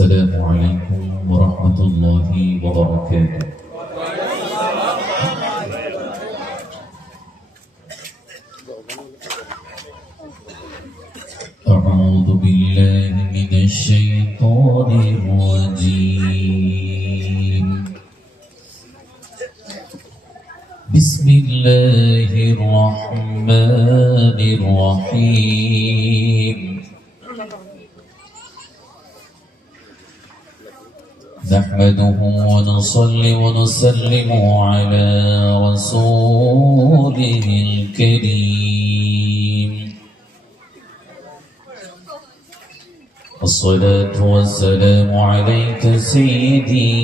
السلام عليكم ورحمة الله وبركاته. أعوذ بالله من الشيطان الرجيم. بسم الله الرحمن الرحيم. نحمده ونصلي ونسلم على رسوله الكريم. الصلاة والسلام عليك سيدي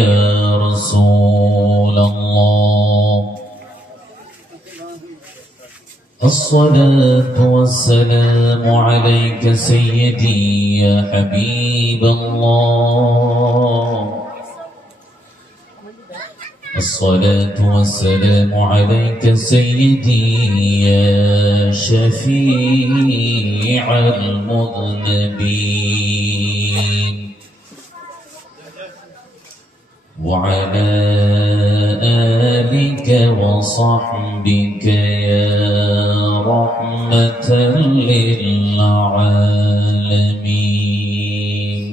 يا رسول الله. الصلاة والسلام عليك سيدي يا حبيب الله. الصلاة والسلام عليك سيدي يا شفيع المذنبين، وعلى آلك وصحبك يا رحمة للعالمين.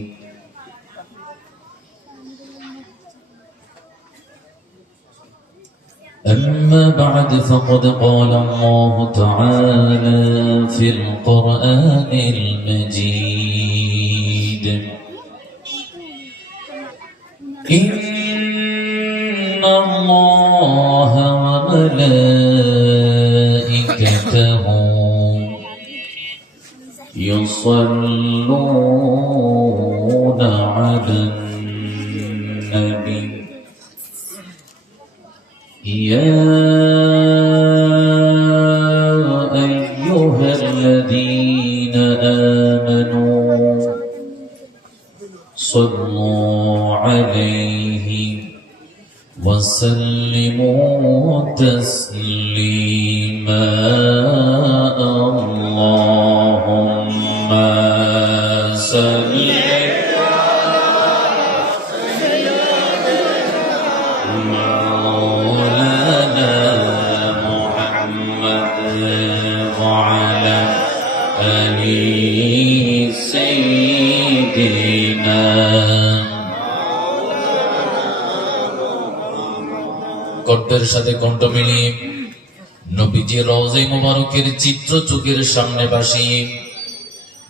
أما بعد، فقد قال الله تعالى في القرآن المجيد: إن الله وملائكته يصلون على النبي يا أيها الذين آمنوا صلوا عليه وسلموا تسليما. اللهم صل مولانا محمد وعلى آل سيدنا। কণ্ঠের সাথে কণ্ঠ মিলিয়ে নবীজি রওজা মুবারকের চিত্র চোখের সামনে ভাসিয়ে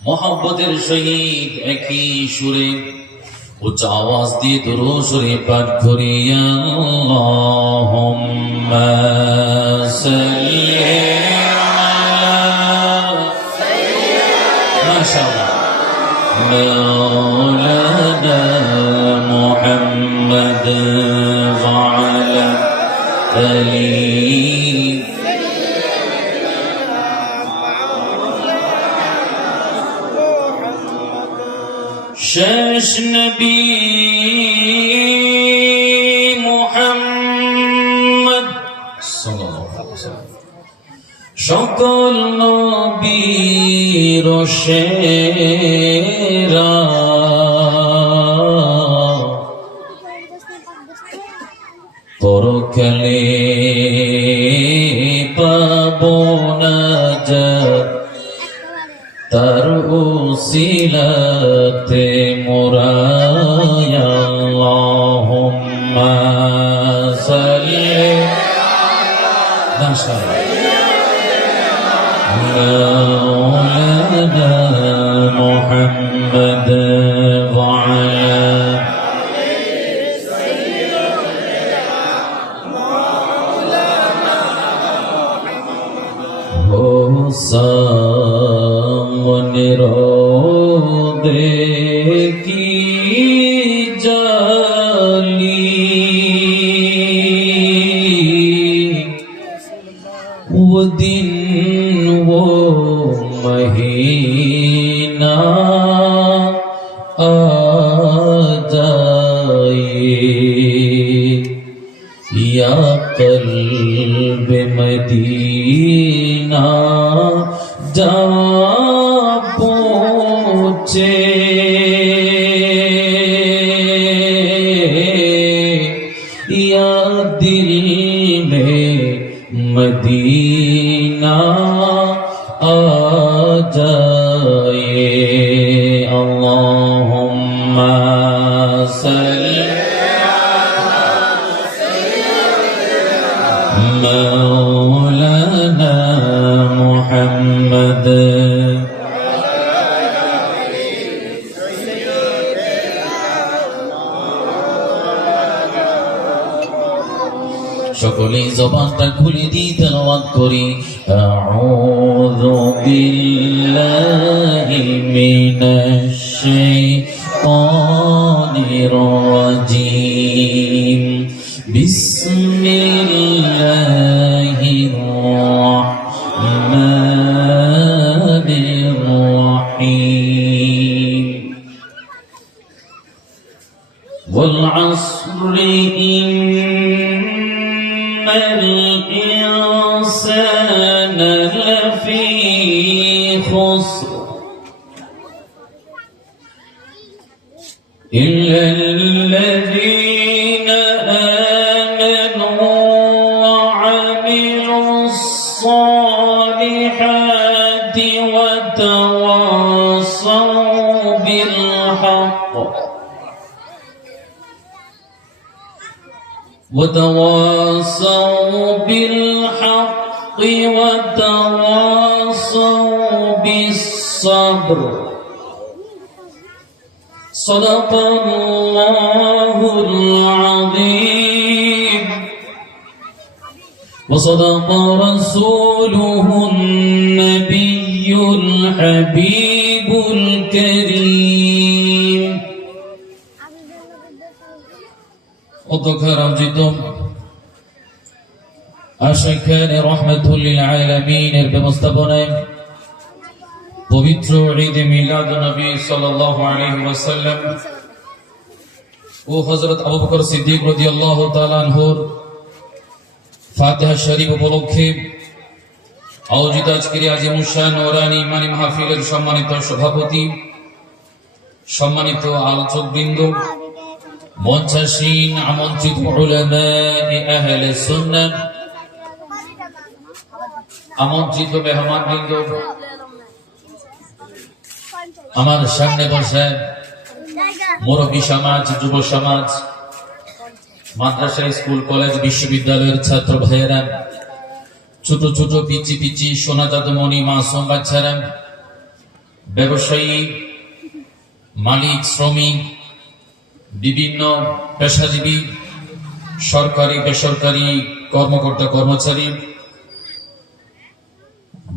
মহব্বতের সহিত একই সুরে উচ্চ আওয়াজ দিয়ে দুরূদ শরীফ পাঠ করি। আল্লাহুম্মা সাল্লি আলা মাশাআল্লাহ মাওলানা মুহাম্মদ ওয়া আলা আলি শেষ নবী মুহাম্মদ সাল্লাল্লাহু আলাইহি ওয়াসাল্লাম সকল নবীর সেরা, পরকালে পাবো নাজাত তার উসিলাতে মোরা। আল্লাহুম্মা সাল্লি মাওলানা মুহাম্মদ ওয়া আলা সামনের দেখি জালি ও দিন ও মহিনা আ जाए या कल्ब मदीना जा पहुँचे। जाए अल्लाहुम्मा सल्ली मौलाना मुहम्मद। সকলে জবানটা খুলে দিয়ে তেলাওয়াত করি আউযু বিল্লাহি মিনাশ শাইতানির রাজীম বিসমিল্লাহির রাহমানির রাহিম ওয়াল আসরি الإنسان لفي خسر إلا الذين آمنوا وعملوا الصالحات وتواصوا بالحق وتواصوا بالحق وتواصوا بالصبر صدق الله العظيم وصدق رسوله النبي الحبيب الكريم অধ্যক্ষের আয়োজিত আশিখানে রহমাতুল্লিল আলামিনের ব্যবস্থাপনায় পবিত্র ঈদ মিলাদ নবী সাল্লাল্লাহু আলাইহি ওয়াসাল্লাম ও হযরত আবু বকর সিদ্দিক রাদিয়াল্লাহু তাআলা আনহুর ফাতিহা শরীফ উপলক্ষে আয়োজিত আজকের আজিমুশান নূরানী ইমানি মাহফিলের সম্মানিত সভাপতি, সম্মানিত আলোচকবৃন্দ, মঞ্চাসীন আমন্ত্রিত উলামায়ে আহলে সুন্নাহ, আমন্ত্রিত মেহমানবৃন্দ, আমার সামনে বসে মুরব্বী সমাজ, যুব সমাজ, মাদ্রাসা, স্কুল, কলেজ, বিশ্ববিদ্যালয়ের ছাত্র ভাইয়েরা, ছোট ছোট পিচি পিচি সোনা জাদুমণি মাসুম বাচ্চারা, ব্যবসায়ী, মালিক, শ্রমিক, বিভিন্ন পেশাজীবী, সরকারি বেসরকারি কর্মকর্তা কর্মচারী,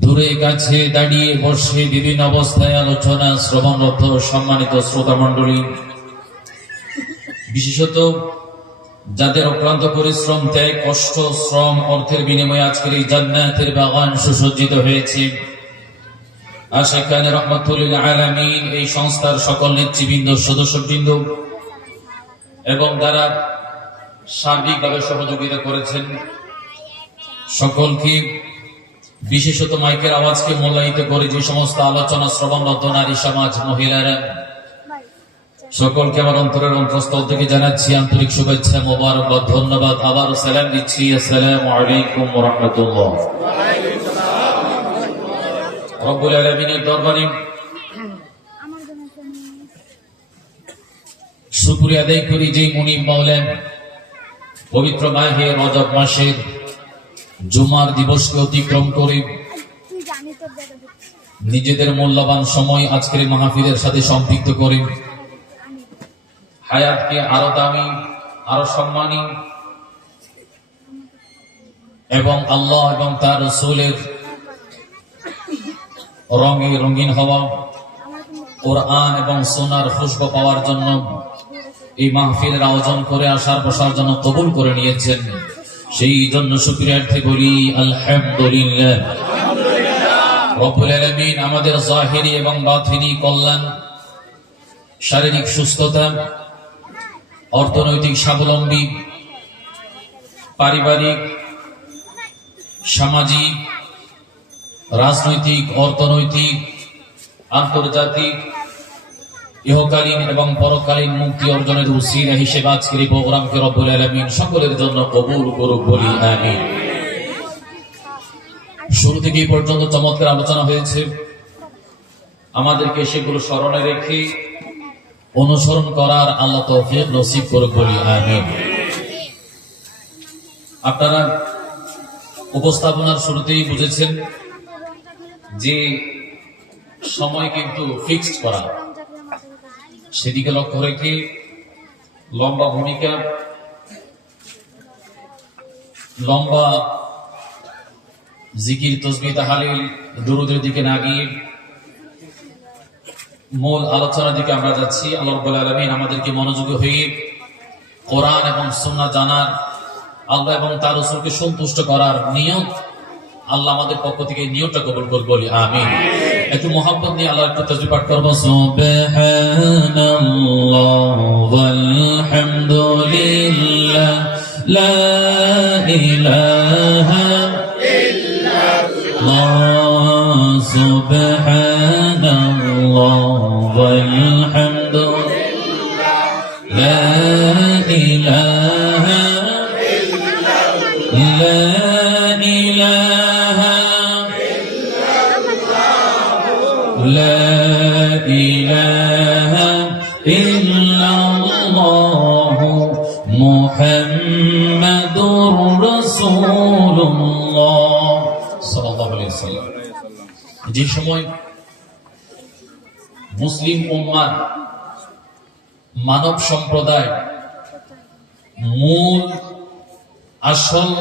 দূরে কাছে দাঁড়িয়ে বসে বিভিন্ন অবস্থায় আলোচনা শ্রবণরত সম্মানিত শ্রোতা মণ্ডলী, বিশেষত যাদের অক্লান্ত পরিশ্রম, ত্যাগ, কষ্ট, শ্রম, অর্থের বিনিময়ে আজকের এই জান্নাতের বাগান সুসজ্জিত হয়েছে, আশিখানে রহমাতুল্লিল আলামিন এই সংস্থার সকল নেতৃবৃন্দ, সদস্যবৃন্দ এবং যারা সার্বিকভাবে সহযোগিতা করেছেন, সকলকে, বিশেষত মাইকের আওয়াজকে মূল্যায়িত করে যে সমস্ত আলোচনা শ্রবণরত নারী সমাজ, মহিলারা, সকলকে আমার অন্তরের অন্তঃস্থল থেকে জানাচ্ছি আন্তরিক শুভেচ্ছা, মোবারকবাদ, ধন্যবাদ। আবারও সালাম দিচ্ছি, আসসালামু আলাইকুম ওয়া রাহমাতুল্লাহ। রব্বুল আলামিনের দরবারে শুকরিয়া আদায় করি যে মুনিব মাওলা পবিত্র মাহে রজব মাসের জুমার দিবসকে অতিক্রম করে নিজেদের মূল্যবান সময় আজকের মাহফিলের সাথে সম্পৃক্ত করে হায়াতকে আরো দামি, আরো সম্মানী এবং আল্লাহ এবং তার রাসূলের রঙে রঙিন হওয়া, কোরআন এবং সুন্নাহর খুশবু পাওয়ার জন্য এই মাহফিলের আয়োজন করে আসার বসার জন্য কবুল করে নিয়েছেন। সেই জন্য শুকরিয়ার্থে বলি আলহামদুলিল্লাহ। রব্বুল আলামিন আমাদের জাহিরি এবং বাতিনি কল্যাণ, শারীরিক সুস্থতা, অর্থনৈতিক স্বাবলম্বী, পারিবারিক, সামাজিক, রাজনৈতিক, অর্থনৈতিক, আন্তর্জাতিক, ইহকালীন এবং পরকালীন মুক্তি অর্জনের উসিলা হিসেবে আজকের এই প্রোগ্রামকে রব্বুল আলামিন সকলের জন্য কবুল করুক, বলি আমিন। শুরু থেকে এই পর্যন্ত চমৎকার আলোচনা হয়েছে। আমাদেরকে সেগুলো স্মরণে রেখে অনুসরণ করার আল্লাহ তৌফিক নসিব করুক বলি আমিন। আপনারা উপস্থাপনার শুরুতেই বুঝেছেন যে সময় কিন্তু ফিক্সড করা, সেদিকে লক্ষ্য রেখে লম্বা ভূমিকা, লম্বা জিকির, তসবিহ, তাহলিল, দুরুদের দিকে না গিয়ে মূল আলোচনার দিকে আমরা যাচ্ছি। আল্লাহ রাব্বুল আলামিন আমাদেরকে মনোযোগী হয়ে কোরআন এবং সুন্নাহ জানার, আল্লাহ এবং তার রাসূলকে সন্তুষ্ট করার নিয়ত আল্লাহ আমাদের পক্ষ থেকে নিয়তটা কবুল করুন বলি আমিন। একটু মোহাম্মত নিয়ে আল্লাহ একটু তাসবিহ পাঠ করব। সুবহানাল্লাহ ওয়ালহামদুলিল্লাহ লা ইলাহা ইল্লাল্লাহ সুবহানাল্লাহ ওয়ালহামদুলিল্লাহ লা ইলাহা لا إله إلا الله محمد رسول الله صلى الله عليه وسلم। যে সময় মুসলিম উম্মাহ মানব সম্প্রদায় মূল আসল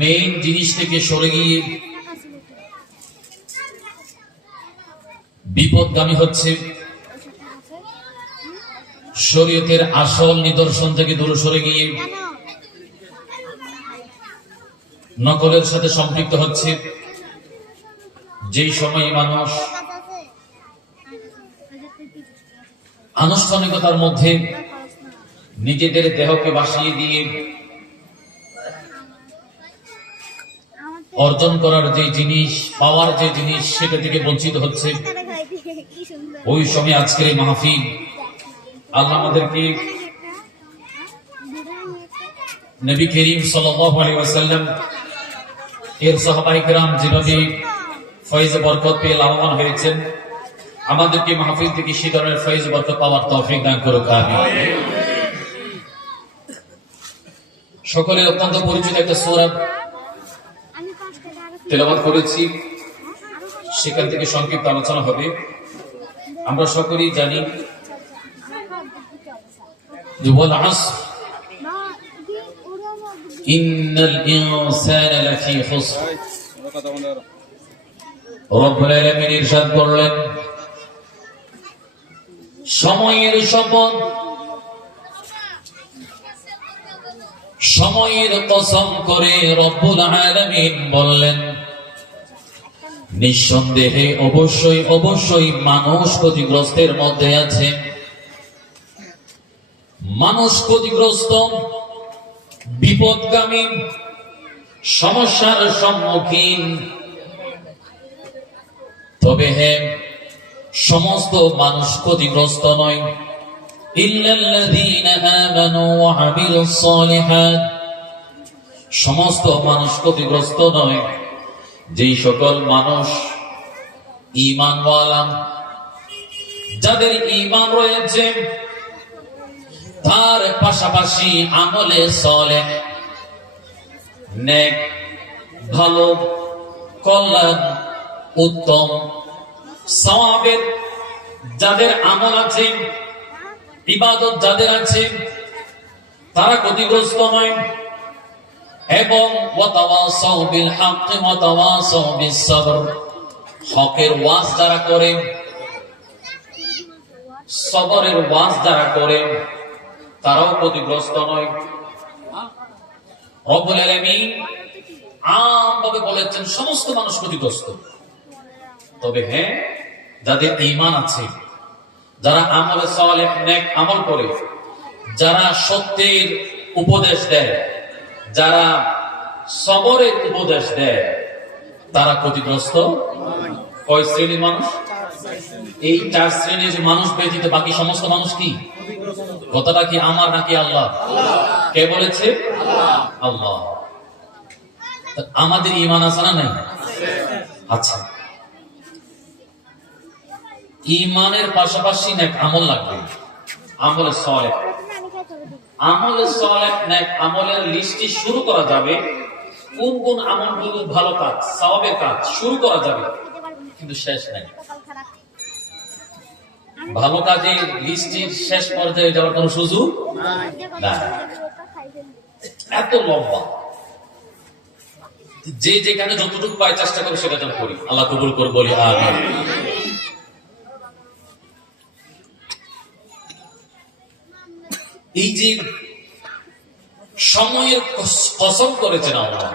মেইন জিনিস থেকে সরে গিয়ে বিপদগামী হচ্ছে, শরীয়তের আসল নিদর্শন থেকে দূরে সরে গিয়ে নকলের সাথে সম্পৃক্ত হচ্ছে, যেই সময় মানুষ আনুষ্ঠানিকতার মধ্যে নিজেদের দেহকে ভাসিয়ে দিয়ে অর্জন করার যে জিনিস, পাওয়ার যে জিনিস, সেটা থেকে বঞ্চিত হচ্ছে, ওই সময় আজকের এই মাহফিল আল্লাহ আমাদেরকে নবী করিম সাল্লাল্লাহু আলাইহি ওয়াসাল্লাম এর সাহাবায়ে কেরাম যেভাবে ফয়েজ বরকত পেয়ে লাভবান হয়েছেন, আমাদেরকে মাহফিল থেকে সেই ধরনের ফয়েজ বরকত পাওয়ার তৌফিক দান করুক আমিন। সকলের অত্যন্ত পরিচিত একটা সূরা তেলাওয়াত করেছি, সেখান থেকে সংক্ষিপ্ত আলোচনা হবে। আমরা সকলেই জানি যে ওয়াল আসর ইন্নাল ইনসানা লাফি খুসর। রব্বুল আলামিন ইরশাদ করলেন, সময়ের শপথ, সময়ের কসম করে রব্বুল আলামিন বললেন, নিঃসন্দেহে অবশ্যই অবশ্যই মানুষ ক্ষতিগ্রস্তের মধ্যে আছে। মানুষ ক্ষতিগ্রস্ত, বিপদগামী, সমস্যার সম্মুখীন। তবে হ্যাঁ, সমস্ত মানুষ ক্ষতিগ্রস্ত নয়। ইল্লাল্লাযীনা আমানু ওয়া আমিলুস সালিহাত, সমস্ত মানুষ ক্ষতিগ্রস্ত নয়, যেই সকল মানুষ ঈমানওয়ালা, যাদের ঈমান রয়েছে, তার পাশাপাশি আমলে সালেহ, নেক, ভালো, কল্যাণ, উত্তম, সওয়াবের যাদের আমল আছে, ইবাদত যাদের আছে, তারা ক্ষতিগ্রস্ত নয়। এবং ওয়াতাওয়াসাউ বিল হক ওয়াতাওয়াসাউ বিস সবর, হকের ওয়াজ যারা করে, সবরের ওয়াজ যারা করে, তারাও ক্ষতিগ্রস্ত নয়। রব্বুল আলামিন আমভাবে বলেছেন সমস্ত মানুষ ক্ষতিগ্রস্ত। তবে হ্যাঁ, যাদের ঈমান আছে, যারা আমলে সালেহ নেক আমল করে, যারা সত্যের উপদেশ দেয়, যারা সবরের উপদেশ দেয়, তারা ক্ষতিগ্রস্ত। কয় শ্রেণীর মানুষ? এই 4 শ্রেণীর মানুষ ব্যতীত বাকি সমস্ত মানুষ কি? কথাটা কি আমার নাকি আল্লাহ? কে বলেছে? আল্লাহ। আমাদের ঈমান আছে না নাই? আচ্ছা, ইমানের পাশাপাশি নেক আমল লাগবে, আমলে সলেহ। আমলে সলেহ নেক আমলের লিস্টটি শুরু করা যাবে, কোন কোন আমলগুলো ভালো কাজ, সওয়াবের কাজ শুরু করা যাবে, কিন্তু শেষ নাই। ভালো কাজের লিস্টের শেষ পর্যায়ে যাওয়ার কোন সুযোগ নাই, এত লম্বা। যে যেখানে যতটুকু পায় চেষ্টা করে সেটা যেন করি, আল্লাহ কবুল করে বলি আমিন। এই যে সময়ের কসম করেছেন আল্লাহ,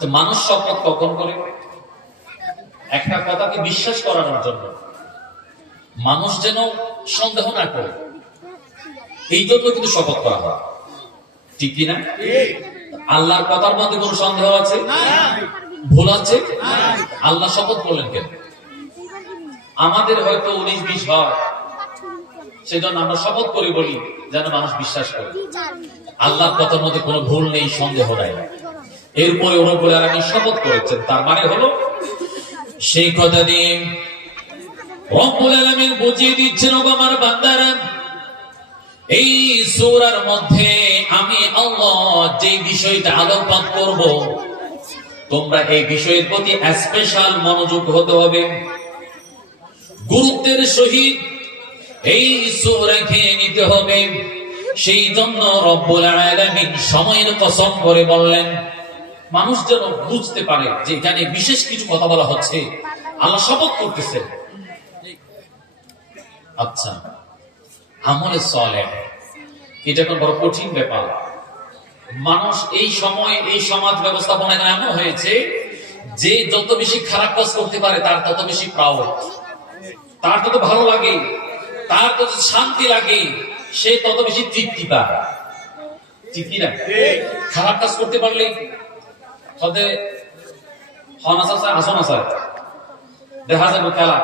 তো মানুষ শপথ কখন করে? একটা কথাকে বিশ্বাস করানোর জন্য, মানুষ যেন সন্দেহ না করে, এই জন্য কিন্তু শপথ করা হয়, ঠিক কিনা? আল্লাহর কথার মধ্যে কোন সন্দেহ আছে? ভুল আছে? আল্লাহ শপথ করলেন কেন? আমাদের হয়তো 19-20 হয়, সেজন্য আমরা শপথ করে বলি যেন মানুষ বিশ্বাস করে। আল্লাহর কথার মধ্যে কোনো ভুল নেই, সন্দেহ নাই। এরপরে ওর উপরে আপনি শপথ করেছেন, তার মানে হলো সেই কথা দিয়ে রব্বুল আলামিন বুঝিয়ে দিচ্ছেন, ও আমার বান্দারা, এই সূরার মধ্যে আমি আল্লাহ যে বিষয়টা আলোকপাত করব, তোমরা এই বিষয়ের প্রতি স্পেশাল মনোযোগ হতে হবে, গুরুত্বের সহিত এই সূরাকে নিতে হবে। সেই জন্য রব্বুল আলামিন সময়ের কসম করে বললেন, মানুষ যেন বুঝতে পারে যে এখানে বিশেষ কিছু কথা বলা হচ্ছে, আল্লাহ শপথ করতেছেন। আচ্ছা, আমলে সলেহ এটা এখন বড় কঠিন ব্যাপার। মানুষ এই সময় এই সমাজ ব্যবস্থাপনায় এমন হয়েছে যে যত বেশি খারাপ কাজ করতে পারে তার তত বেশি প্রাউড, তার তত ভালো লাগে, তার তত শান্তি লাগে, সে তত বেশি তৃপ্তি পায়, ঠিক কিনা? খারাপ কাজ করতে পারলে আসন আছে, দেখা যাবে খেলা,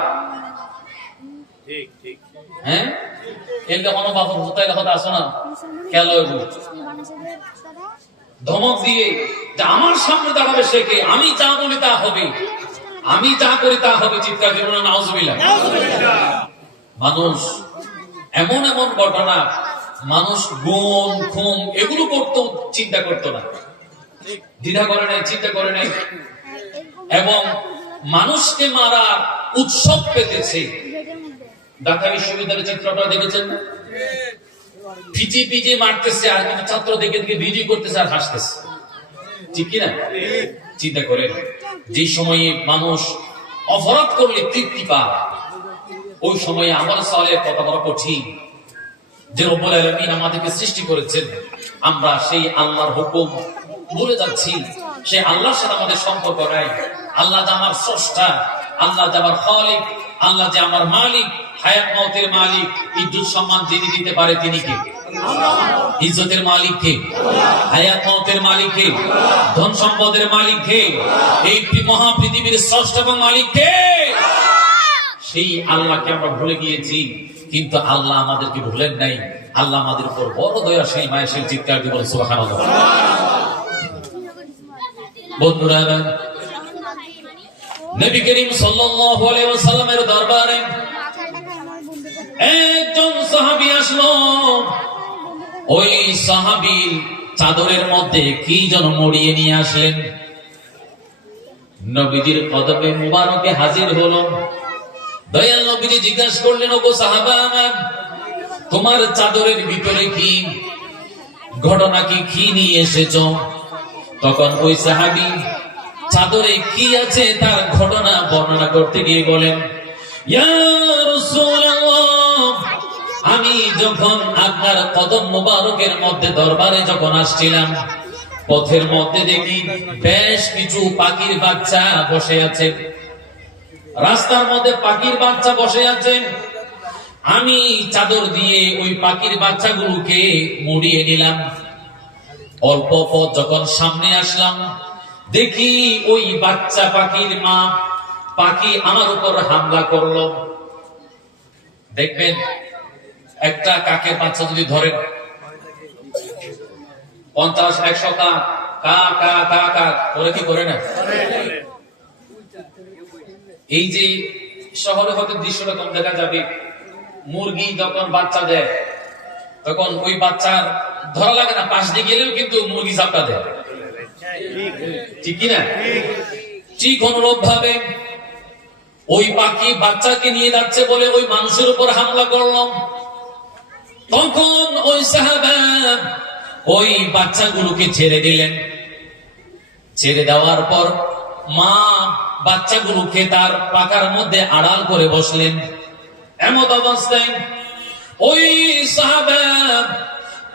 হ্যাঁ, এগুলো কোনো বাবু ভূতাই কথা আসো না, খেলা ধমক দিয়ে যে আমার সামনে দাঁড়াবে সে কে, আমি যা বলি তা হবে, আমি যা করি তা হবে, চিৎকার জীবনে নাউজুবিল্লাহ। মানুষ এমন এমন ঘটনা, মানুষ গুম খুম এগুলো করতো, চিন্তা করতো না, দ্বিধা করে নাই, চিন্তা করে নাই, এবং মানুষকে মারা উৎসব পেতেছে। ঢাকা বিশ্ববিদ্যালয়ের চিত্রটা দেখেছেন না? পিটি পিটি মারতেছে, আর কিছু ছাত্র দেখে দেখে ভিডিও করতেছে আর হাসতেছে, ঠিক কিনা? চিন্তা করেন, যে সময়ে মানুষ অপরাধ করলে তৃপ্তি পায়, ওই সময়ে আমল সালেহের কথা বড় কঠিন। যে রব্বুল আলামিন আমাদেরকে সৃষ্টি করেছেন, আমরা সেই আল্লাহর হুকুম ভুলে যাচ্ছি, সেই আল্লাহর সাথে আমাদের সম্পর্ক নাই। আল্লাহ যে আমার স্রষ্টা, আল্লাহ যে আমার খালিক, আল্লাহ যে আমার মালিক, হায়াত মওতের মালিক, ইজ্জত সম্মান যিনি দিতে পারে তিনি কে? ইজ্জতের মালিক কে? হায়াত মওতের মালিক কে? ধন সম্পদের মালিক কে? এই মহা পৃথিবীর স্রষ্টা এবং মালিক কে? সেই আল্লাহকে আমরা ভুলে গিয়েছি, কিন্তু আল্লাহ আমাদেরকে ভুলেন নাই। আল্লাহ আমাদের উপর বড় দয়াশীল, মায়াশীল। চিৎকার দিয়ে বলেন সুবহানাল্লাহ। বন্ধুরা, নবী করিম সাল্লাল্লাহু আলাইহি ওয়াসাল্লামের দরবারে একজন সাহাবী আসলো। ওই সাহাবীর চাদরের মধ্যে কি যেন মড়িয়ে নিয়ে আসলেন। নবীজির কদমে মুবারকে হাজির হলো। দয়াল নবীজি জিজ্ঞাসা করলেন, ওগো সাহাবা, তোমার চাদরের ভিতরে কি ঘটনা, কি নিয়ে এসেছো? তখন ওই সাহাবী চাদরে কি আছে তার ঘটনা বর্ণনা করতে গিয়ে বলেন, ইয়া রাসূলুল্লাহ, আমি যখন আপনার কদম মুবারকের মধ্যে দরবারে যখন আসছিলাম, পথের মধ্যে দেখি বেশ কিছু পাখির বাচ্চা বসে আছে। রাস্তার মধ্যে পাখির বাচ্চা বসে আছে। আমি চাদর দিয়ে ওই পাখির বাচ্চাগুলোকে মুড়িয়ে নিলাম। অল্প পথ যখন সামনে আসলাম, দেখি ওই বাচ্চা পাখির মা পাখি আমার উপর হামলা করলো। দেখবেন, একটা কাকের বাচ্চা যদি ধরেন 50-100 কা কা কা কা কা করে কি করে না? এই যে শহরে হয়তো দৃশ্যটা কম দেখা যাবে, মুরগি যখন বাচ্চা দেয় তখন ওই বাচ্চার ধরা লাগে না, পাশ দিয়ে গেলেও কিন্তু মুরগি ঝাপটা দেয়, ঠিক কিনা? ঠিক অনুরূপ ভাবে ওই পাখি বাচ্চাকে নিয়ে যাচ্ছে বলে ওই মানুষের উপর হামলা করলাম। তখন ওই সাহাবা ওই বাচ্চাগুলোকে ছেড়ে দিলেন। ছেড়ে দেওয়ার পর মা বাচ্চাগুলোকে তার পাকার মধ্যে আড়াল করে বসলেন। এমত অবস্থায় ওই সাহাবা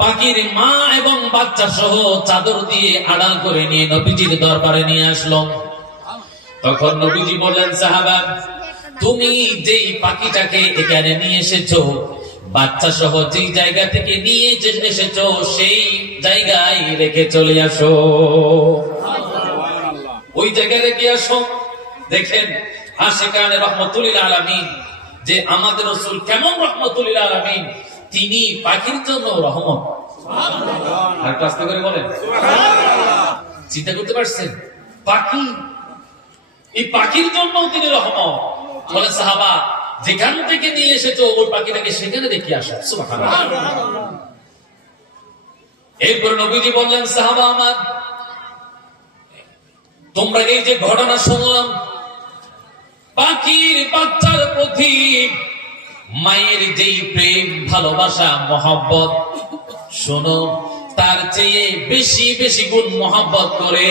পাখির মা এবং বাচ্চা সহ চাদর দিয়ে আড়াল করে নিয়ে নবীজির দরবারে নিয়ে আসলো। তখন নবীজি বললেন, সাহাবা, তুমি যেই পাখিটাকে এখানে নিয়ে এসেছো, বাচ্চা সহ যেই জায়গা থেকে নিয়ে এসেছো সেই জায়গায় রেখে চলে আসো, ওই জায়গায় রেখে আসো। দেখেন আশিকানে রহমতুল্লিল আলামিন, যে আমাদের রাসূল কেমন রহমতুল্লিল আলামিন, তিনি পাখির জন্য রহমত। আর আস্তে করে বলেন সুবহানাল্লাহ। চিন্তা করতে পারছেন? পাখি, এই পাখির জন্য তিনি রহমত। বলেন সাহাবা, যেখান থেকে নিয়ে এসেছো ওই পাখিটাকে সেখানে রেখে আসো। সুবহানাল্লাহ। এরপর নবীজি বললেন, সাহাবা আমার, তোমরা এই যে ঘটনা শুনলাম, পাখির বাচ্চার প্রতি মায়ের যেই প্রেম, ভালোবাসা, মহব্বত, শোনো, তার চেয়ে বেশি বেশি গুণ মহব্বত করে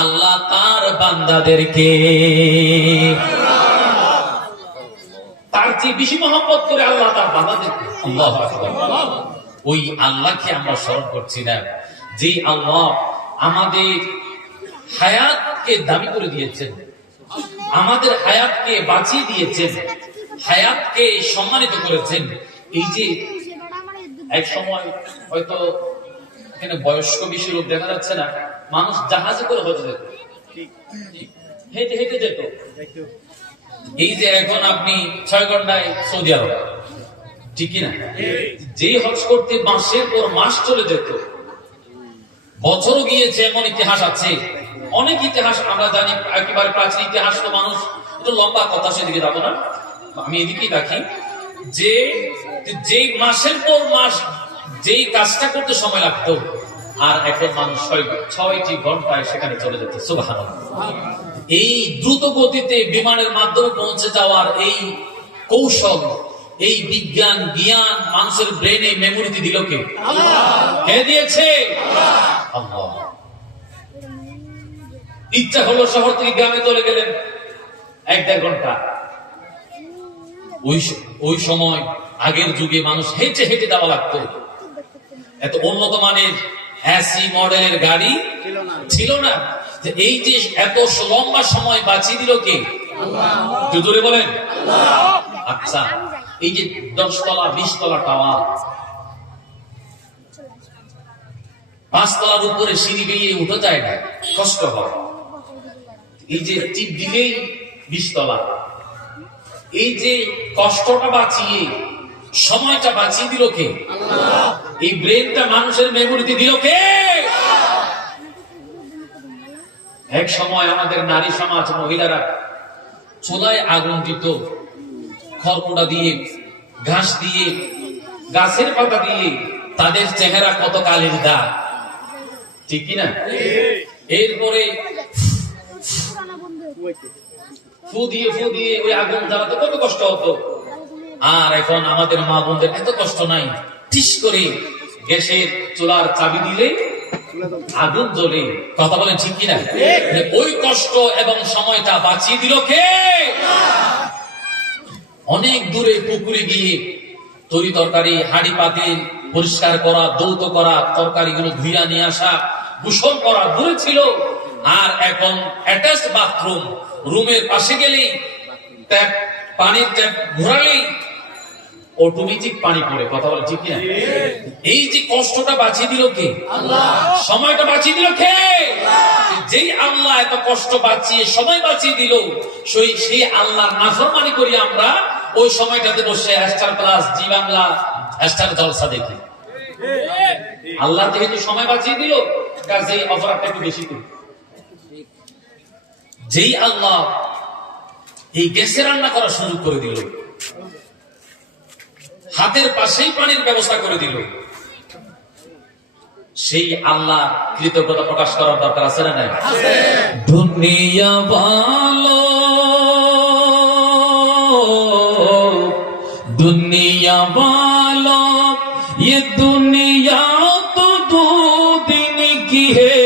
আল্লাহ তার বান্দাদেরকে, তার চেয়ে বেশি মহব্বত করে আল্লাহ তার বান্দাদেরকে। আল্লাহু আকবার। ওই আল্লাহকে আমরা স্মরণ করছি না, যে আল্লাহ আমাদের হায়াতকে দাবি করে দিয়েছেন, আমাদের হায়াতকে বাঁচিয়ে দিয়েছেন, হায়াতকে সম্মানিত করেছেন। এই যে এক সময় হয়তো এখানে বয়স্ক বেশি লোক দেখা যাচ্ছে না, মানুষ জাহাজে করে হতে যেত, হেঁটে হেঁটে যেত। এই যে এখন আপনি 6 ঘন্টায় সৌদি আরব, ঠিক কিনা? যেই হজ করতে মাসের পর মাস চলে যেত, বছরও গিয়েছে, এমন ইতিহাস আছে। অনেক ইতিহাস আমরা জানি, একেবারে প্রাচীন ইতিহাস তো মানুষ একটু লম্বা কথা, সেদিকে যাবো না, আমি এদিকেই রাখি। যে যেই মাসের পর মাস যেই কাজটা করতে সময় লাগতো, আর এখন মানুষ 6টি ঘন্টায় সেখানে চলে যেত। সুবহানাল্লাহ। এই দ্রুত গতিতে বিমানের মাধ্যমে পৌঁছে যাওয়ার এই কৌশল, এই বিজ্ঞান, জ্ঞান মানুষের ব্রেনে, মেমোরিতে দিল কে? কে দিয়েছে? আল্লাহ। ইচ্ছা হলো শহর থেকে গ্রামে চলে গেলেন 1-1.5 ঘন্টা। ওই সময় আগের যুগে মানুষ হেঁটে হেঁটে যাওয়া লাগতো। এত উন্নত মানের এসি মডেলের গাড়ি ছিল না। এই যে এত লম্বা সময় বাঁচিয়ে দিল কে? আল্লাহ। জোরে বলেন আল্লাহ। আচ্ছা, এই যে 10 তলা 20 তলা টাওয়ার, 5 তলার উপরে সিঁড়ি বেয়ে উঠে যায় না, কষ্ট হয়। এই যে টিপ দিলেই 20 তলা, এই যে কষ্টটা বাঁচিয়ে, সময়টা বাঁচিয়ে দিল কে? আল্লাহ। এই ব্রেনটা মানুষের মেমোরিতে দিল কে? এক সময় আমাদের নারী সমাজ, মহিলারা চুলায় আগুন দিত, খড়কুটা দিয়ে, ঘাস দিয়ে, গাছের পাতা দিয়ে, তাদের চেহারা কত কালির দাগ, ঠিক কিনা? এরপরে ফু দিয়ে ওই আগুন জ্বালাতে কত কষ্ট হতো। আর এখন আমাদের মা বোনদের এত কষ্ট নাই, ঠিস করে গ্যাসের চুলার চাবি দিলে আগুন জ্বলে। কথা বলেন ঠিক কিনা? ওই কষ্ট এবং সময়টা বাঁচিয়ে দিল কে? অনেক দূরে পুকুরে গিয়ে তরি তরকারি, হাঁড়ি পাতিল পরিষ্কার করা, দৌত করা, তরকারিগুলো ধুইয়া নিয়ে আসা, গোসল করা দূরে ছিল। আর এখন অ্যাটাচড বাথরুম, রুমের পাশে গেলেই ট্যাপ, পানির ট্যাপ ঘোরালেই অটোমেটিক পানি পড়ে। কথা বলে ঠিক কিনা? এই যে কষ্টটা বাঁচিয়ে দিল কে? আল্লাহ। সময়টা বাঁচিয়ে দিল কে? আল্লাহ। যেই আল্লাহ এত কষ্ট বাঁচিয়ে সময় বাঁচিয়ে দিল, সেই আল্লাহর নাফরমানি করি আমরা, ওই সময়টাতে বসে স্টার প্লাস, জি বাংলা, স্টার জলসা দেখি। আল্লাহ যেহেতু সময় বাঁচিয়ে দিল, কাজেই অপরাধটা একটু বেশি করি। যেই আল্লাহ এই গ্যাসে রান্না করার সুযোগ করে দিল, হাতের পাশেই পানির ব্যবস্থা করে দিল। সেই আল্লাহ কৃতজ্ঞতা প্রকাশ করার দরকার আছে না নাই? দুনিয়া ভালো, दुनिया वालों ये दुनिया तो दो दिन की है,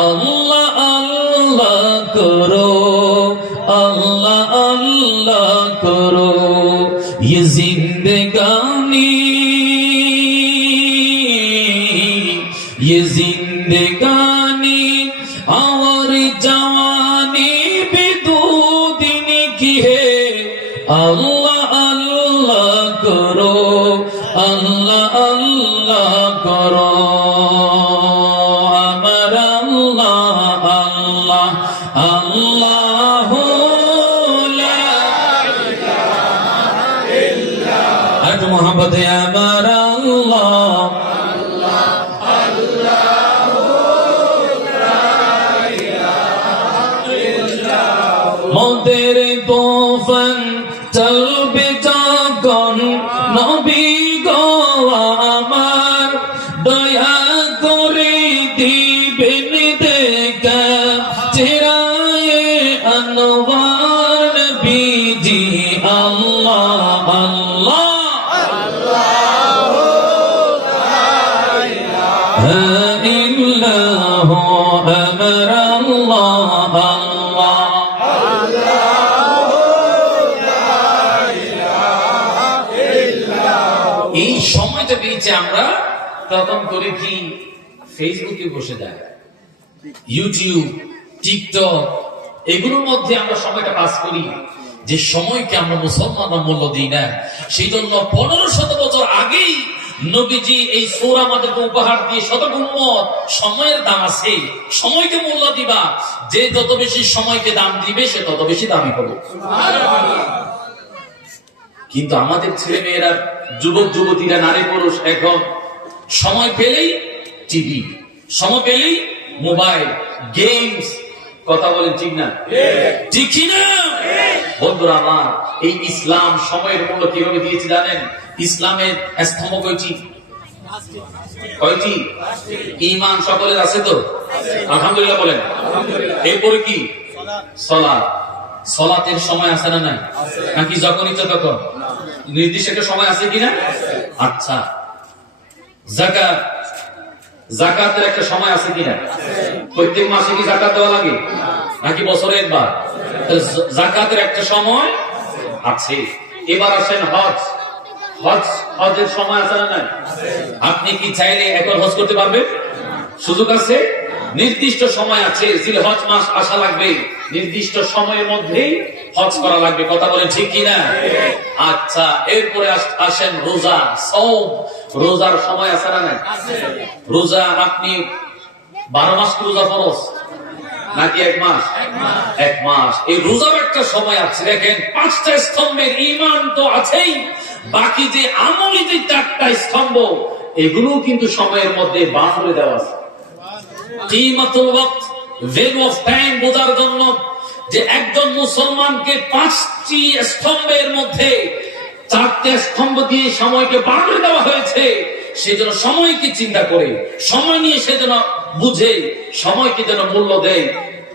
अल्लाह अल्लाह करो, अल्लाह अल्लाह करो। ये जिंदगानी, ये जिंदगानी और जवानी भी दो दिन की है, अल्लाह अल्लाह करो, अल्लाह अल्लाह करो। अमर अल्लाह अल्लाह अल्लाह ला इलाहा इल्लल्लाह। आज मोहब्बत है अमर अल्लाह মোদের তোফান চলবে যখন নবী গো আমার, দয়া করে দিবেন দেখা চেরায়ে আনওয়ার বিজি। আল্লাহ আল্লাহ আল্লাহু লা ইলাহা ইল্লাহু আমর আল্লাহ আল্লাহ। এই সময়টা পেয়েছি আমরা তখন করে কি ফেসবুকে বসে যায়, ইউটিউব, টিকটক, এগুলোর মধ্যে আমরা সময়টা পাস করি। যে সময়কে আমরা মুসলমানরা মূল্য দিই না, সেই জন্য 1500 বছর আগেই নবীজি এই সূরা আমাদেরকে উপহার দিয়ে শতক উম্মত সময়ের দাম আছে, সময়কে মূল্য দিবা। যে যত বেশি সময়কে দাম দিবে সে তত বেশি দামি হবে। কিন্তু আমাদের ছেলে মেয়েরা, যুবক যুবতীরা, নারী পুরুষ এখন সময় পেলেই টিভি, সময় পেলেই মোবাইল, গেমস। কথা বলেন ঠিক না? ঠিক না বন্ধুরা আমার? এই ইসলাম সময়ের মূল্য কিভাবে দিয়েছে জানেন? ইসলামের স্তম্ভ কয়টি? কয়টি? ঈমান সকলের আছে তো? আলহামদুলিল্লাহ বলেন। এরপরে কি? সালাত। সালাতের সময় আছে না নাই? নাকি যখন ইচ্ছা তখন? নির্দিষ্ট একটা সময় আছে কিনা? আচ্ছা। যাকাত, যাকাতের একটা সময় আছে কিনা? প্রত্যেক মাসে কি যাকাত দেওয়া লাগে নাকি বছরে একবার? যাকাতের একটা সময় আছে। এবার আসেন হজ। হজের সময় আছে না নাই? আপনি কি চাইলে এখন হজ করতে পারবেন? সুযোগ আছে, নির্দিষ্ট সময় আছে। জিলহজ মাস আসা লাগবে, নির্দিষ্ট সময়ের মধ্যেই হজ করা লাগবে। কথা বলেন ঠিক কিনা? আচ্ছা, এরপরে আসেন রোজা, সওম। রোজার সময় আছে না নাই? রোজা আপনি 12 মাস রোজা ফরজ নাকি 1 মাস? 1 মাস। এই রোজার একটা সময় আছে। দেখেন, 5টা স্তম্ভের ঈমান তো আছেই, বাকি যে আমলি যে 4টা স্তম্ভ, এগুলো কিন্তু সময়ের মধ্যে বাঁধ করে দেওয়া আছে। কিমাতুল ওয়াক্ত, ভ্যালু অফ টাইম বোঝার জন্য যে একজন মুসলমানকে 5টি স্তম্ভের মধ্যে 4টে স্তম্ভ দিয়ে সময়কে বাঁধ করে দেওয়া হয়েছে। সেজন্য সময়কে চিন্তা করে, সময় নিয়ে সেজন্য বুঝে, সময়কে যেন মূল্য দেয়,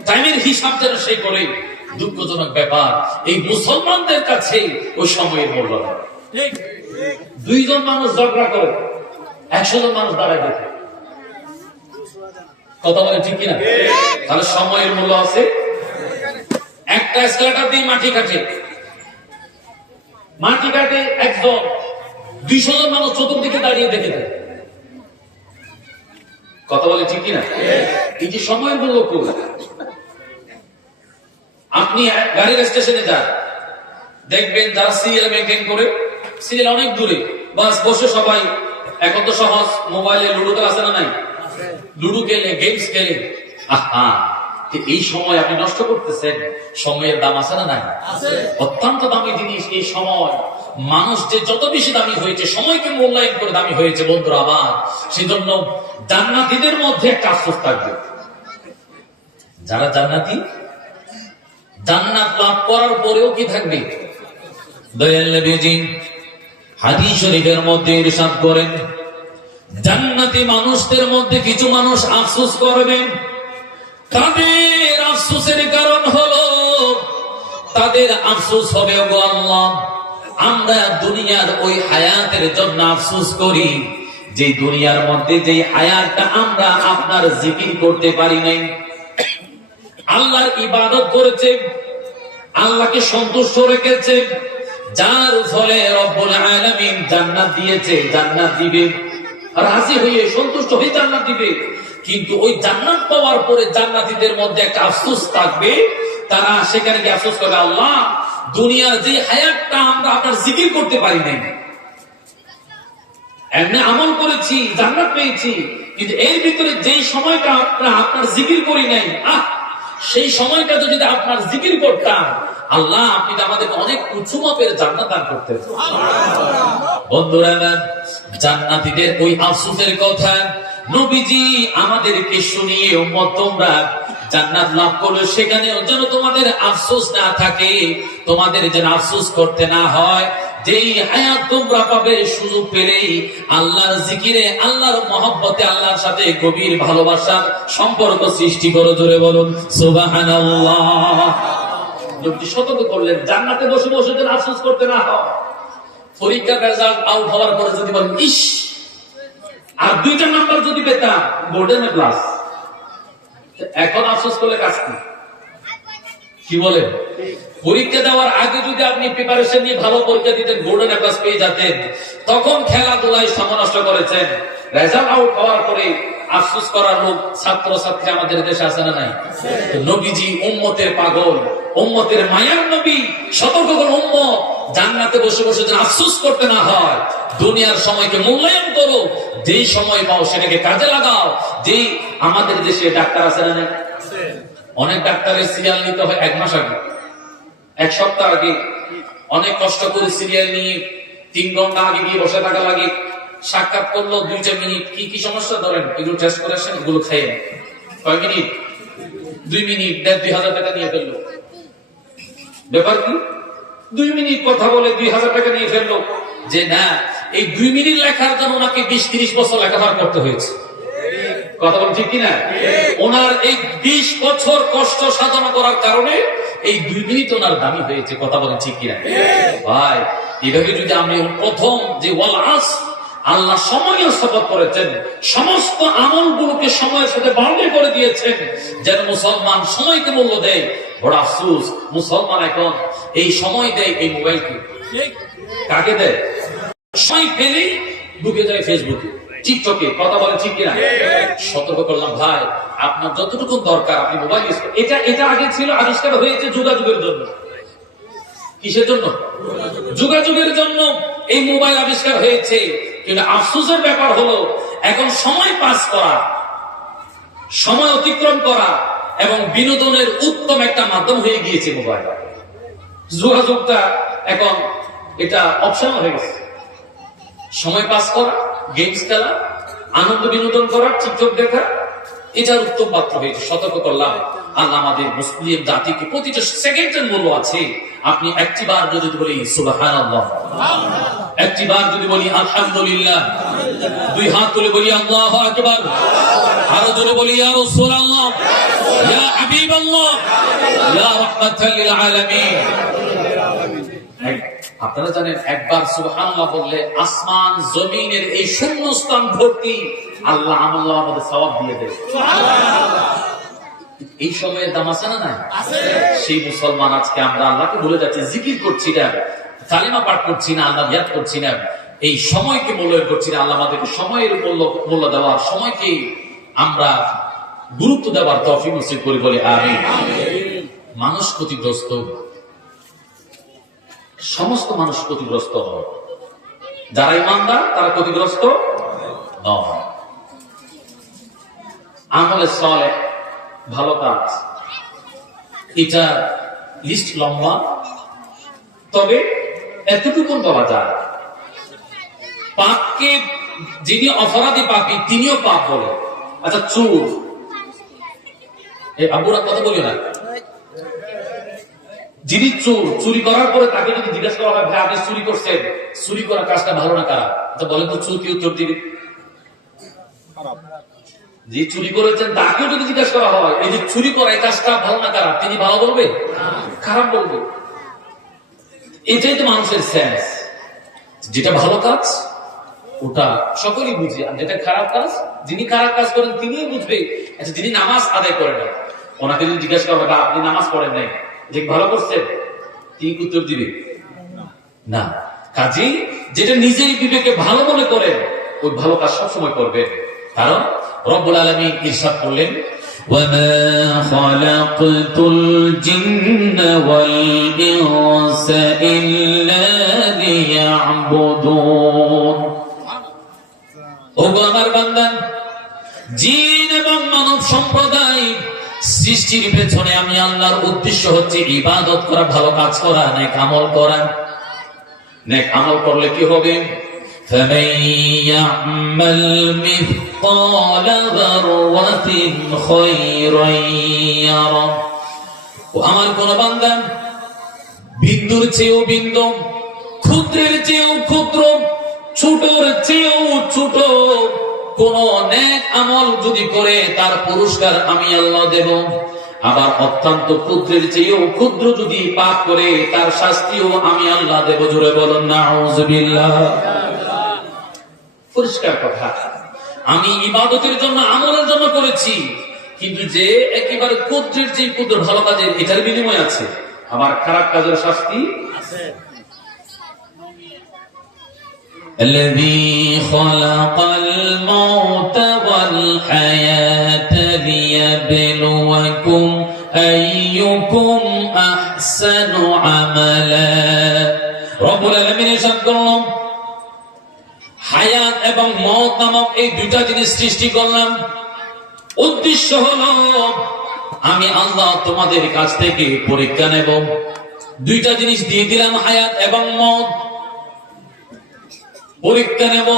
টাইমের হিসাব যেন সে করে। দুঃখজনক ব্যাপার, এই মুসলমানদের কাছে ওই সময়ের মূল্য নেই। 2 জন মানুষ ঝগড়া করে, 100 জন মানুষ দাঁড়ায় দেখে। কথা বলে ঠিক কিনা? তাহলে সময়ের মূল্য আছে। একটা এসকেলেটর দিয়ে মাটি কাটে, একজন, 200 জন মানুষ চতুর্দিকে দাঁড়িয়ে দেখে দেয়। কথা বলে ঠিক কিনা? এই যে সময়ের মূল্য করবে। আপনি গাড়ির স্টেশনে যান, দেখবেন যারা সিরিয়াল মেনটেন করে, সিরিয়াল অনেক দূরে, বাস বসে সবাই। এখন তো সহজ, মোবাইলে লুডো খেলা আছে না নাই? লুডো খেলে, গেমস খেলে। আহা, এই সময় আপনি নষ্ট করতেছেন। সময়ের দাম আছে না নাই? অত্যন্ত দামি জিনিস এই সময়। মানুষ যে যত বেশি দামি হয়েছে, সময়কে মূল্যায়ন করে দামি হয়েছে বন্ধুরা আমার। সেজন্য জান্নাতীদের মধ্যে একটা আফসোস থাকবে। যারা জান্নাতী, জান্নাত লাভ করার পরেও কি থাকবে? দয়াল নবীজি হাদিস শরীফের মধ্যে ইরশাদ করেন, জান্নাতি মানুষদের মধ্যে কিছু মানুষ আফসোস করবেন। তাদের আফসোসের কারণ হলো, তাদের আফসোস হবে, ওগো আল্লাহ, আমরা দুনিয়ার ওই হায়াতের জন্য আফসোস করি যে দুনিয়ার মধ্যে যে হায়াতটা আমরা আপনার জিকির করতে পারি নাই, আল্লাহর ইবাদত করেছে, আল্লাহকে সন্তুষ্ট রেখেছে, যার ফলে রব্বুল আলামিন জান্নাত দিয়েছে, জান্নাত দিবে, রাজি হয়ে সন্তুষ্ট হয়ে জান্নাত দিবে। কিন্তু ওই জান্নাত পাওয়ার পরে জান্নাতীদের মধ্যে একটা আফসোস থাকবে, তারা সেখানে গিয়ে আফসোস করবে, আল্লাহ, দুনিয়ার যে হায়াতটা আমরা আপনার জিকির করতে পারি নাই, এমনি আমল করেছি, জান্নাত পেয়েছি, কিন্তু এর ভিতরে যেই সময়টা আমরা আপনার জিকির করি নাই, সেই সময়টা যদি আপনার জিকির করতাম, আল্লাহ, আপনি আমাদের অনেক উঁচু মাপের জান্নাত দান করতেন। বন্ধুরা, জান্নাতীদের ওই আফসোসের কথা নবীজি আমাদেরকে শুনিয়ে, উম্মত তোমরা জান্নাত লাভ করলে সেখানেও যেন তোমাদের আফসোস না থাকে, তোমাদের যেন আফসোস করতে না হয়। যেই হায়াত তোমরা পাবে, সুযোগ পেলেই আল্লাহর জিকিরে, আল্লাহর মহব্বতে, আল্লাহর সাথে গভীর ভালোবাসার সম্পর্ক সৃষ্টি করো। জোরে বলুন সুবহানাল্লাহ। নবীজি সতর্ক করলেন, জান্নাতে বসে বসে যেন আফসোস করতে না হয়। পরীক্ষার রেজাল্ট আউট হওয়ার পরে যদি বলেন, ইস, আর 2টা নাম্বার যদি পেতাম, গোল্ডেন প্লাস, এখন আফসোস করলে কাজ কি বলে? পরীক্ষা দেওয়ার আগে যদি আপনি প্রিপারেশন নিয়ে ভালো পরীক্ষা দিতেন, গোল্ডেন প্লাস পেয়ে যেতেন, তখন খেলাধুলায় সময় নষ্ট করেছেন। রেজাল্ট আউট হওয়ার পরে আফসোস করার লোক, ছাত্র ছাত্রী আমাদের দেশে আছে না নাই? নবীজি উম্মতের পাগল, উম্মতের মায়ার নবী, সতর্ক করুন, উম্মত জান্নাতে বসে বসে যেন আফসোস করতে না হয়। দুনিয়ার সময়কে মূল্যায়ন করো, যেই সময় পাও সেটাকে কাজে লাগাও। যেই আমাদের দেশে ডাক্তার আছে না নাই? অনেক ডাক্তারের সিরিয়াল নিতে হয় 1 মাস আগে, 1 সপ্তাহ আগে, অনেক কষ্ট করে সিরিয়াল নিয়ে 3 ঘন্টা আগে গিয়ে বসে থাকা লাগে। সাক্ষাৎ করলো 2 মিনিট, কি কি সমস্যা ধরেন এগুলো টেস্ট করে আসেন, এগুলো খাইয়ে কয় মিনিট? 2 মিনিট, 2,500 টাকা নিয়ে ফেললো। ব্যাপার কি? 2 মিনিট কথা বলে 2,000 টাকা নিয়ে ফেললো। যে না, এই 2 মিনিট লেখার জন্য ওনাকে 20-30 বছর লেখাপড়া করতে হয়েছে। কথা বল ঠিক কিনা? ওনার এই 20 বছর কষ্ট সাধনা করার কারণে এই 2 মিনিট ওনার দামি হয়েছে। কথা বলেন ঠিক কিনা? ভাই, এভাবে যদি আমি প্রথম যে ওয়াল আসর, আল্লাহ সময়ের শপথ করেছেন, সমস্ত আমলগুলোকে সময়ের সাথে বাউন্ডারি করে দিয়েছেন যেন মুসলমান সময়কে মূল্য দেয়। বড় আফসোস, মুসলমান এখন এই সময় দেয় এই মোবাইলকে। কাকে দেয়? সময় পেলেই ঢুকে যায় ফেসবুকে, টিকটকে। কথা বলে ঠিক কিনা? সতর্ক করলাম, ভাই, আপনার যতটুকু দরকার আপনি মোবাইল ইউজ করেন। এটা আগে ছিল, আবিষ্কার হয়েছে যোগাযোগের জন্য। কিসের জন্য? যোগাযোগের জন্য এই মোবাইল আবিষ্কার হয়েছে। কিন্তু আফসোসের ব্যাপার হলো, এখন সময় পাস করা, সময় অতিক্রম করা এবং বিনোদনের উত্তম একটা মাধ্যম হয়ে গিয়েছে মোবাইল। যোগাযোগটা এখন এটা অপশনাল হয়ে গেছে। সময় পাস করা, গেমস খেলা, আনন্দ বিনোদন করা, টিকটক দেখা, এটার উত্তম পাত্র হয়েছে। সতর্ক করলাম, আল্লাহ আমাদের মুসলিম জাতিকে প্রতিটা সেকেন্ডের মূল্য আছে। আপনি একটিবার যদি বলি সুবহানাল্লাহ, একটিবার যদি বলি আলহামদুলিল্লাহ, 2 হাত তুলে বলি আল্লাহু আকবার, আরো জোরে বলি ইয়া রাসূলুল্লাহ, ইয়া হাবিবাল্লাহ, ইয়া রাহমাতাল লিল আলামিন। আপনারা জানেন, একবার সুবহানাল্লাহ বললে আসমান জমিনের এই শূন্যস্থান ভর্তি আল্লাহ আমাদের সওয়াব দিয়ে দেয়। এই সময়ের দাম আছে না নাই? সেই মুসলমান আজকে আমরা আল্লাহকে ভুলে যাচ্ছি, জিকির করছি না, কালিমা পাঠ করছি না, আল্লাহ ইয়াদ করছি না, এই সময়কে মূল্যায়ন করছি না। আল্লাহ আমাদেরকে সময়ের মূল্য দেওয়ার, সময়কে আমরা গুরুত্ব দেওয়ার তৌফিক নসিব করে বলে আমিন। মানুষ ক্ষতিগ্রস্ত, সমস্ত মানুষ ক্ষতিগ্রস্ত হয়। যারা ইমানদার তারা ক্ষতিগ্রস্ত নয়। আমলে সালেহ, ভালো কাজ, এটা লিস্ট লম্বা, তবে এতটুকু বলা যায়, পাপকে যিনি অপরাধী পাপী তিনিও পাপ বলে। আচ্ছা, চোর, এই আবুরা কথা বলি না, যিনি চোর, চুরি করার পরে তাকে যদি জিজ্ঞাসা করা হয় ভাই আপনি চুরি করছেন, চুরি করা কাজটা ভালো না খারাপ, আচ্ছা বলেন তো চোর কি উত্তর দিবে? যে চুরি করেছেন তাকেও যদি জিজ্ঞাসা করা হয় এই যে চুরি করা এই কাজটা ভালো না খারাপ, তিনি ভালো বলবে খারাপ বলবে। এটাই তো মানুষের সেন্স, যেটা ভালো কাজ ওটা সকলেই বুঝে, আর যেটা খারাপ কাজ যিনি খারাপ কাজ করেন তিনিই বুঝবে। আচ্ছা যিনি নামাজ আদায় করে না ওনাকে যদি জিজ্ঞাসা করা হয় আপনি নামাজ পড়েন নাই, যে ভালো করছেন, তিনি উত্তর দিবে না। কাজেই যেটা নিজের বিবেকে ভালো মনে করেন ওই ভালো কাজ সবসময় করবেন, কারণ রব্বুল আলামিন ইরশাদ করলেন وما خلقت الجن والإنس إلا ليعبدون। ওগো আমার বান্দা, জিন এবং মানব সম্প্রদায় সৃষ্টির পেছনে আমি আল্লাহর উদ্দেশ্য হচ্ছে ইবাদত করা, ভালো কাজ করা, নেক আমল করা। নেক আমল করলে কি হবে? فمن يعمل مثقال ذرة خيرا يره। ও আমার কোন বান্দা বিন্দুর চেয়েও বিন্দু, ক্ষুদ্রের চেয়েও ক্ষুদ্র, ছোটর চেয়েও ছোট কোন নেক আমল যদি করে তার পুরস্কার আমি আল্লাহ দেব। আবার অত্যন্ত ক্ষুদ্রের চেয়েও ক্ষুদ্র যদি পাপ করে তার শাস্তিও আমি আল্লাহ দেব। জোরে বলুন নাউযুবিল্লাহ। পরিষ্কার কথা, আমি ইবাদতের জন্য আমলের জন্য করেছি, কিন্তু যে একেবারে ক্ষুদ্রের চেয়ে ক্ষুদ্র ভালো কাজের এটার বিনিময় আছে, আবার খারাপ কাজের শাস্তি আছে। الذي خلق الموت والحياة ليبلوكم أيكم أحسن عملا। রব্বুল আলামিন ইরশাদ করলেন হায়াত এবং মওত নামক এই দুইটা জিনিস সৃষ্টি করলাম, উদ্দেশ্য হলো আমি আল্লাহ তোমাদের কাছ থেকে পরীক্ষা নেব। দুইটা জিনিস দিয়ে দিলাম, হায়াত এবং মওত, পরীক্ষা নেব।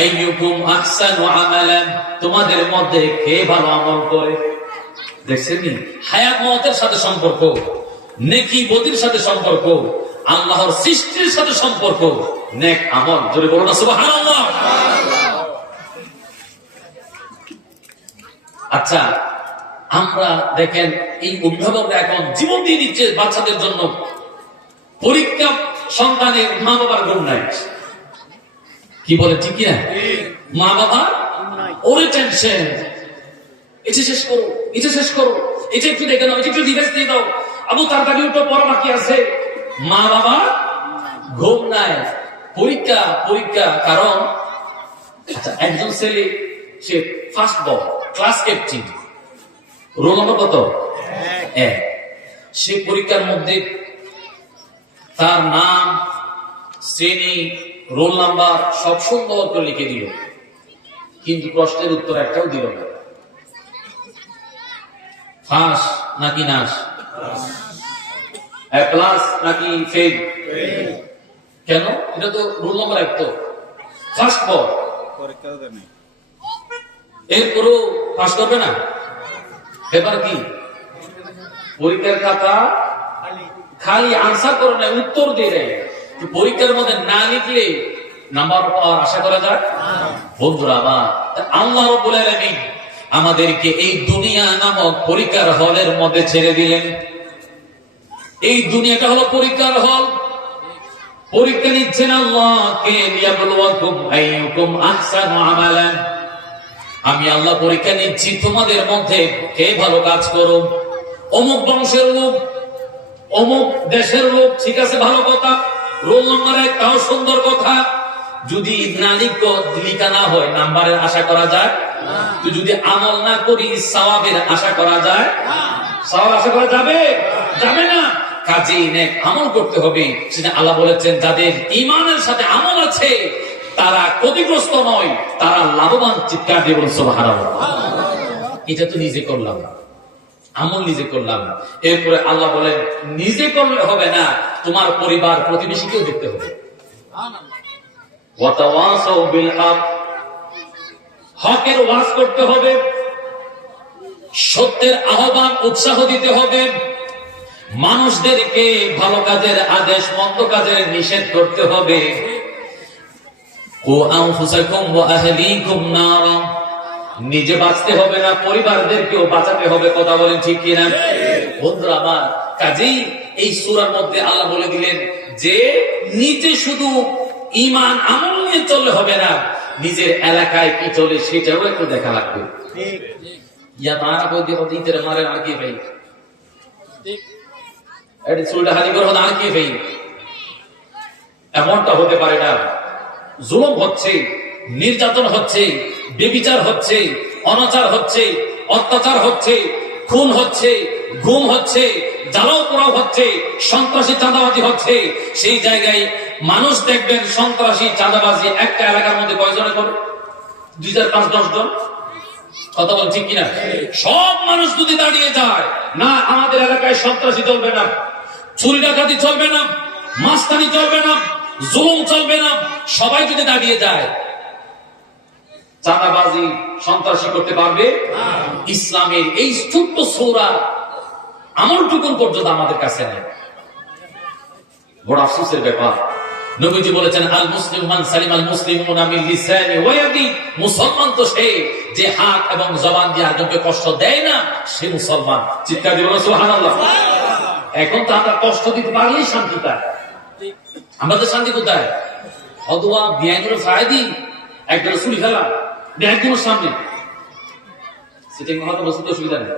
আইয়ুকুম আহসানু আমালান, তোমাদের মধ্যে কে ভালো আমল করে। দেখছেন নি, হায়াত মওতের সাথে সম্পর্ক, নেকি বদির সাথে সম্পর্ক, আল্লাহর সৃষ্টির সাথে সম্পর্ক, নেক আমল। জোরে বলুন সুবহানাল্লাহ। আচ্ছা আমরা দেখেন এই অভিভাবকরা এখন জীবন দিয়ে দিচ্ছে বাচ্চাদের জন্য, পরীক্ষা সন্তানের মা বাবার গুণ নাই। কি বলে ঠিক না? মা বাবা ওরে টেনশন, এটা শেষ করো, এটা শেষ করো, এটা একটু দেখে নাও, এটা একটু রিভাইজ দিয়ে দাও, আবু তাড়াতাড়ি উঠো পড়া বাকি আছে। মা বাবা ঘুম নাই, পরীক্ষা পরীক্ষা। কারণ আচ্ছা একজন ছেলে সে first boy, class captain, roll number কত? 1। সে পরীক্ষার মধ্যে তার নাম, শ্রেণী, রোল নাম্বার সব সুন্দর করে লিখে দিল, কিন্তু প্রশ্নের উত্তর একটাও দিল না। ফাঁস নাকি নাশ, প্লাস নাকি ফেল? কেন? এটা তো রোল নাম্বার 1, তো ফার্স্ট বয়, এরপরও পাস করবে না। ব্যাপার কি? পরীক্ষার খাতা খালি আনসার করে না, উত্তর দিয়ে দেয়। পরীক্ষার মধ্যে না লিখলে নাম্বার পাওয়ার আশা করা যায়? বন্ধুরা আমার, আল্লাহ রাব্বুল আলামিন আমাদেরকে এই দুনিয়া নামক পরীক্ষার হলের মধ্যে ছেড়ে দিলেন। এই দুনিয়াটা হলো পরীক্ষার হল। পরীক্ষা নিচ্ছেন আল্লাহ কে লিয়াবলুয়াকুম আইয়ুকুম আহসানু আমালান। আমি আল্লাহ পরীক্ষা নিচ্ছি তোমাদের মধ্যে কে ভালো কাজ করো। অমুক বংশের লোক, অমুক দেশের লোক, ঠিক আছে ভালো কথা, রোল নাম্বার 1 তাও সুন্দর কথা। যদি না লিখা না হয় নাম্বারের আশা করা যায়? তো যদি আমল না করি সওয়াবের আশা করা যায়? সওয়াব আশা করা যাবে? যাবে না। কাজেই নেক আমল করতে হবে। সেটা আল্লাহ বলেছেন যাদের ঈমানের সাথে আমল আছে তারা ক্ষতিগ্রস্ত নয়, তারা লাভবান। চিৎকার দিয়ে বলুন সুবহানাল্লাহ। এটা তো নিজে করলাম, আমল নিজে করলাম। এরপরে আল্লাহ বলেন নিজে করলে হবে না, তোমার পরিবার প্রতিবেশীকেও দেখতে হবে। ওয়াতাওয়াসাউ বিল হক, হকের ওয়াজ করতে হবে, সত্যের আহ্বান উৎসাহ দিতে হবে। মানুষদেরকে ভালো কাজের আদেশ, মন্দ কাজের নিষেধ করতে হবে। কু আনফুসাকুম ওয়া আহলিকুম নারা, নিজে বাঁচতে হবে না, পরিবারদেরকেও বাঁচাতে হবে। কথা বলেন ঠিক কিনা? বন্ধুরা আমার, কাজেই এই সূরার মধ্যে আল্লাহ বলে দিলেন যে নিজে শুধু ঈমান আমল নিয়ে চললে হবে না, নিজের এলাকায় কি চলে সেটাও একটু দেখা লাগবে। ইয়া তারা কই দিয়ে হতে ইতরে মারে আর কি ভাই, এটি চুলটা হাজি করে হতে আর কি ভাই, এমনটা হতে পারে না। জুলুম হচ্ছে, নির্যাতন হচ্ছে, বেবিচার হচ্ছে, অনাচার হচ্ছে, অত্যাচার হচ্ছে, খুন হচ্ছে, গুম হচ্ছে, জ্বালাও পোড়াও হচ্ছে, সন্ত্রাসী চাঁদাবাজি হচ্ছে। সেই জায়গায় মানুষ দেখবেন সন্ত্রাসী চাঁদাবাজি একটা এলাকার মধ্যে কয়জনে করে? 2, 4, 5, 10 জন। কথা বল ঠিক কিনা? সব মানুষ যদি দাঁড়িয়ে যায়, না আমাদের এলাকায় সন্ত্রাসী চলবে না, চুরি ডাকাতি চলবে না, মাস্তানি চলবে না, জুলুম চলবে না, সবাই যদি দাঁড়িয়ে যায়, চাঁদাবাজি সন্ত্রাসী করতে পারবে? ইসলামের এই ছোট্ট সূরা আমলটুকুন পর্যন্ত আমাদের কাছে নেই। বড় আফসোসের ব্যাপার। নবীজি বলেছেন, আল মুসলিম মান সালিম আল মুসলিমুনা মিন লিসানি ওয়া ইয়াদি, মুসলমান তো সে যে হাত এবং জবান দিয়ে আরেকজনকে কষ্ট দেয় না, সে মুসলমান। চিৎকার দিয়ে বলো সুবহানাল্লাহ। এখন তো আমরা কষ্ট দিতে পারলেই শান্তি পাই। আমাদের শান্তি কোথায়? অথবা বিয়াইনের ফায়দি একজনের চুরি ফেলা বিয়াইনের সামনে, সেটা কথা বলতে অসুবিধা নেই।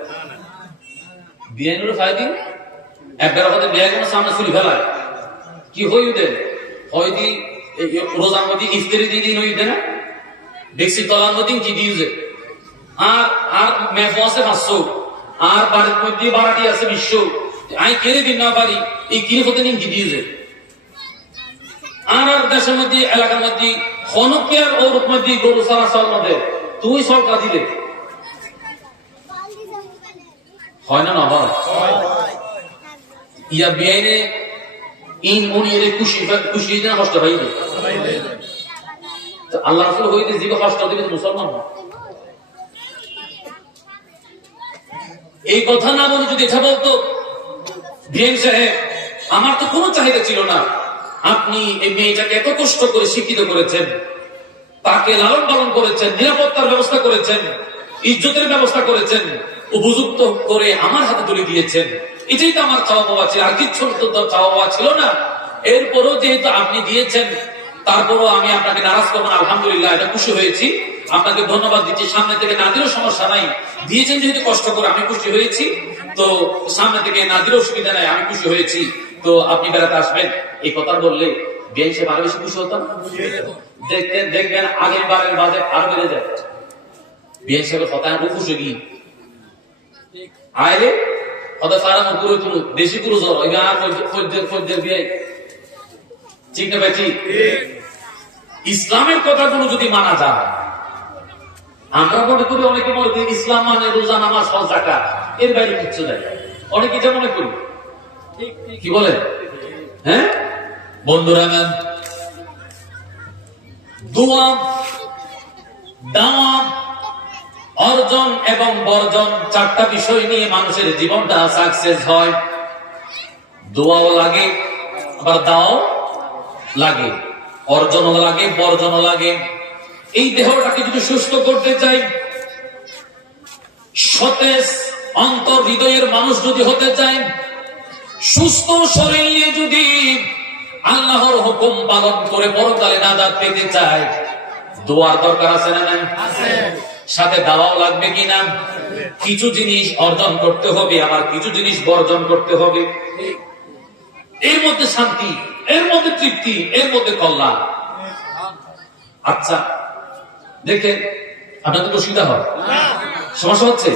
বিয়াইনের ফায়দি একবার আমাদের বিয়াইনের সামনে চুরি ফেলায় কি হই ওদের হয়দি রোজার মধ্যে ইফতারি দিয়ে দিন হইতে না, দেখছি তলার মধ্যে কি দিয়েছে, আর আর মেফো আছে 500, আর বাড়ির মধ্যে বাড়াটি আছে 200, আমি কেড়ে দিন না পারি, এই কিনে হতে নিন কি দিয়েছে। আর আর দেশের মধ্যে এলাকার মধ্যে হনকিয়ার ওর মধ্যে গরু সারা সল মধ্যে তুই সরকার দিলে হয় না? না ইয়া বিয়াইনে ইন উনি এর খুশি খুশি না কষ্ট হইবে। আল্লাহ রাসূল হইতে জীব কষ্ট দিবে মুসলমান না। এই কথা না বলে যদি এটা বলতো, বিএম সাহেব আমার তো কোনো চাহিদা ছিল না, আপনি এই মেয়েটাকে এত কষ্ট করে শিক্ষিত করেছেন, তাকে লালন পালন করেছেন, নিরাপত্তার ব্যবস্থা করেছেন, ইজ্জতের ব্যবস্থা করেছেন, উপযুক্ত করে আমার হাতে তুলে দিয়েছেন, এটাই তো আমার চাওয়া পাওয়া ছিল, আর কিচ্ছু তো চাওয়া পাওয়া ছিল না। এরপরও যেহেতু আপনি দিয়েছেন, তারপরও আমি আপনাকে নারাজ করবো না। আলহামদুলিল্লাহ, এটা খুশি হয়েছি, আপনাকে ধন্যবাদ দিচ্ছি। সামনে থেকে না দিলেও সমস্যা নাই, দিয়েছেন যেহেতু কষ্ট করে, আমি খুশি হয়েছি। তো সামনে থেকে না দিলেও অসুবিধা নাই, আমি খুশি হয়েছি। তো আপনি বেড়াতে আসবেন, এই কথা বললে বিএন সাহেব আরো বেশি খুশি হতাম। দেখবেন আগের বারের বাজেট আরো বেড়ে যায়। বিএন সাহেবের কথা আমি খুশি গিয়ে আয়রে কথা ফারাম করে তুলো দেশি পুরো জ্বর ওই আর ফৌজদের বিয়ে, ঠিক না ভাই? ঠিক। ইসলামের কথাগুলো যদি মানা যায়, আমরা মনে করি, অনেকে মনে করি ইসলাম মানে রোজা, নামাজ, হজ, যাকাত, এর বাইরে কিচ্ছু নাই। অনেকে এটা মনে করি, কি বলেন? হ্যাঁ বন্ধুরা, দোয়া, দাওয়া, অর্জন এবং বর্জন, 4টা বিষয় নিয়ে মানুষের জীবনটা সাকসেস হয়। দোয়াও লাগে, আবার দাও লাগে, অর্জনও লাগে, বর্জনও লাগে। এই দেহটাকে যদি সুস্থ করতে চাই, সতেজ অন্তর হৃদয়ের মানুষ যদি হতে চায়, সুস্থ শরীর নিয়ে যদি আল্লাহর হুকুম পালন করে পরকালে নাজাত পেতে চায়, দোয়ার দরকার আছে না নাই? সাথে দাওয়াও লাগবে কিনা? কিছু জিনিস অর্জন করতে হবে, আবার কিছু জিনিস বর্জন করতে হবে। এর মধ্যে শান্তি, এর মধ্যে তৃপ্তি, এর মধ্যে কল্যাণ। আচ্ছা দেখেন, আপনাদের তো অসুবিধা হয়, সমস্যা হচ্ছে?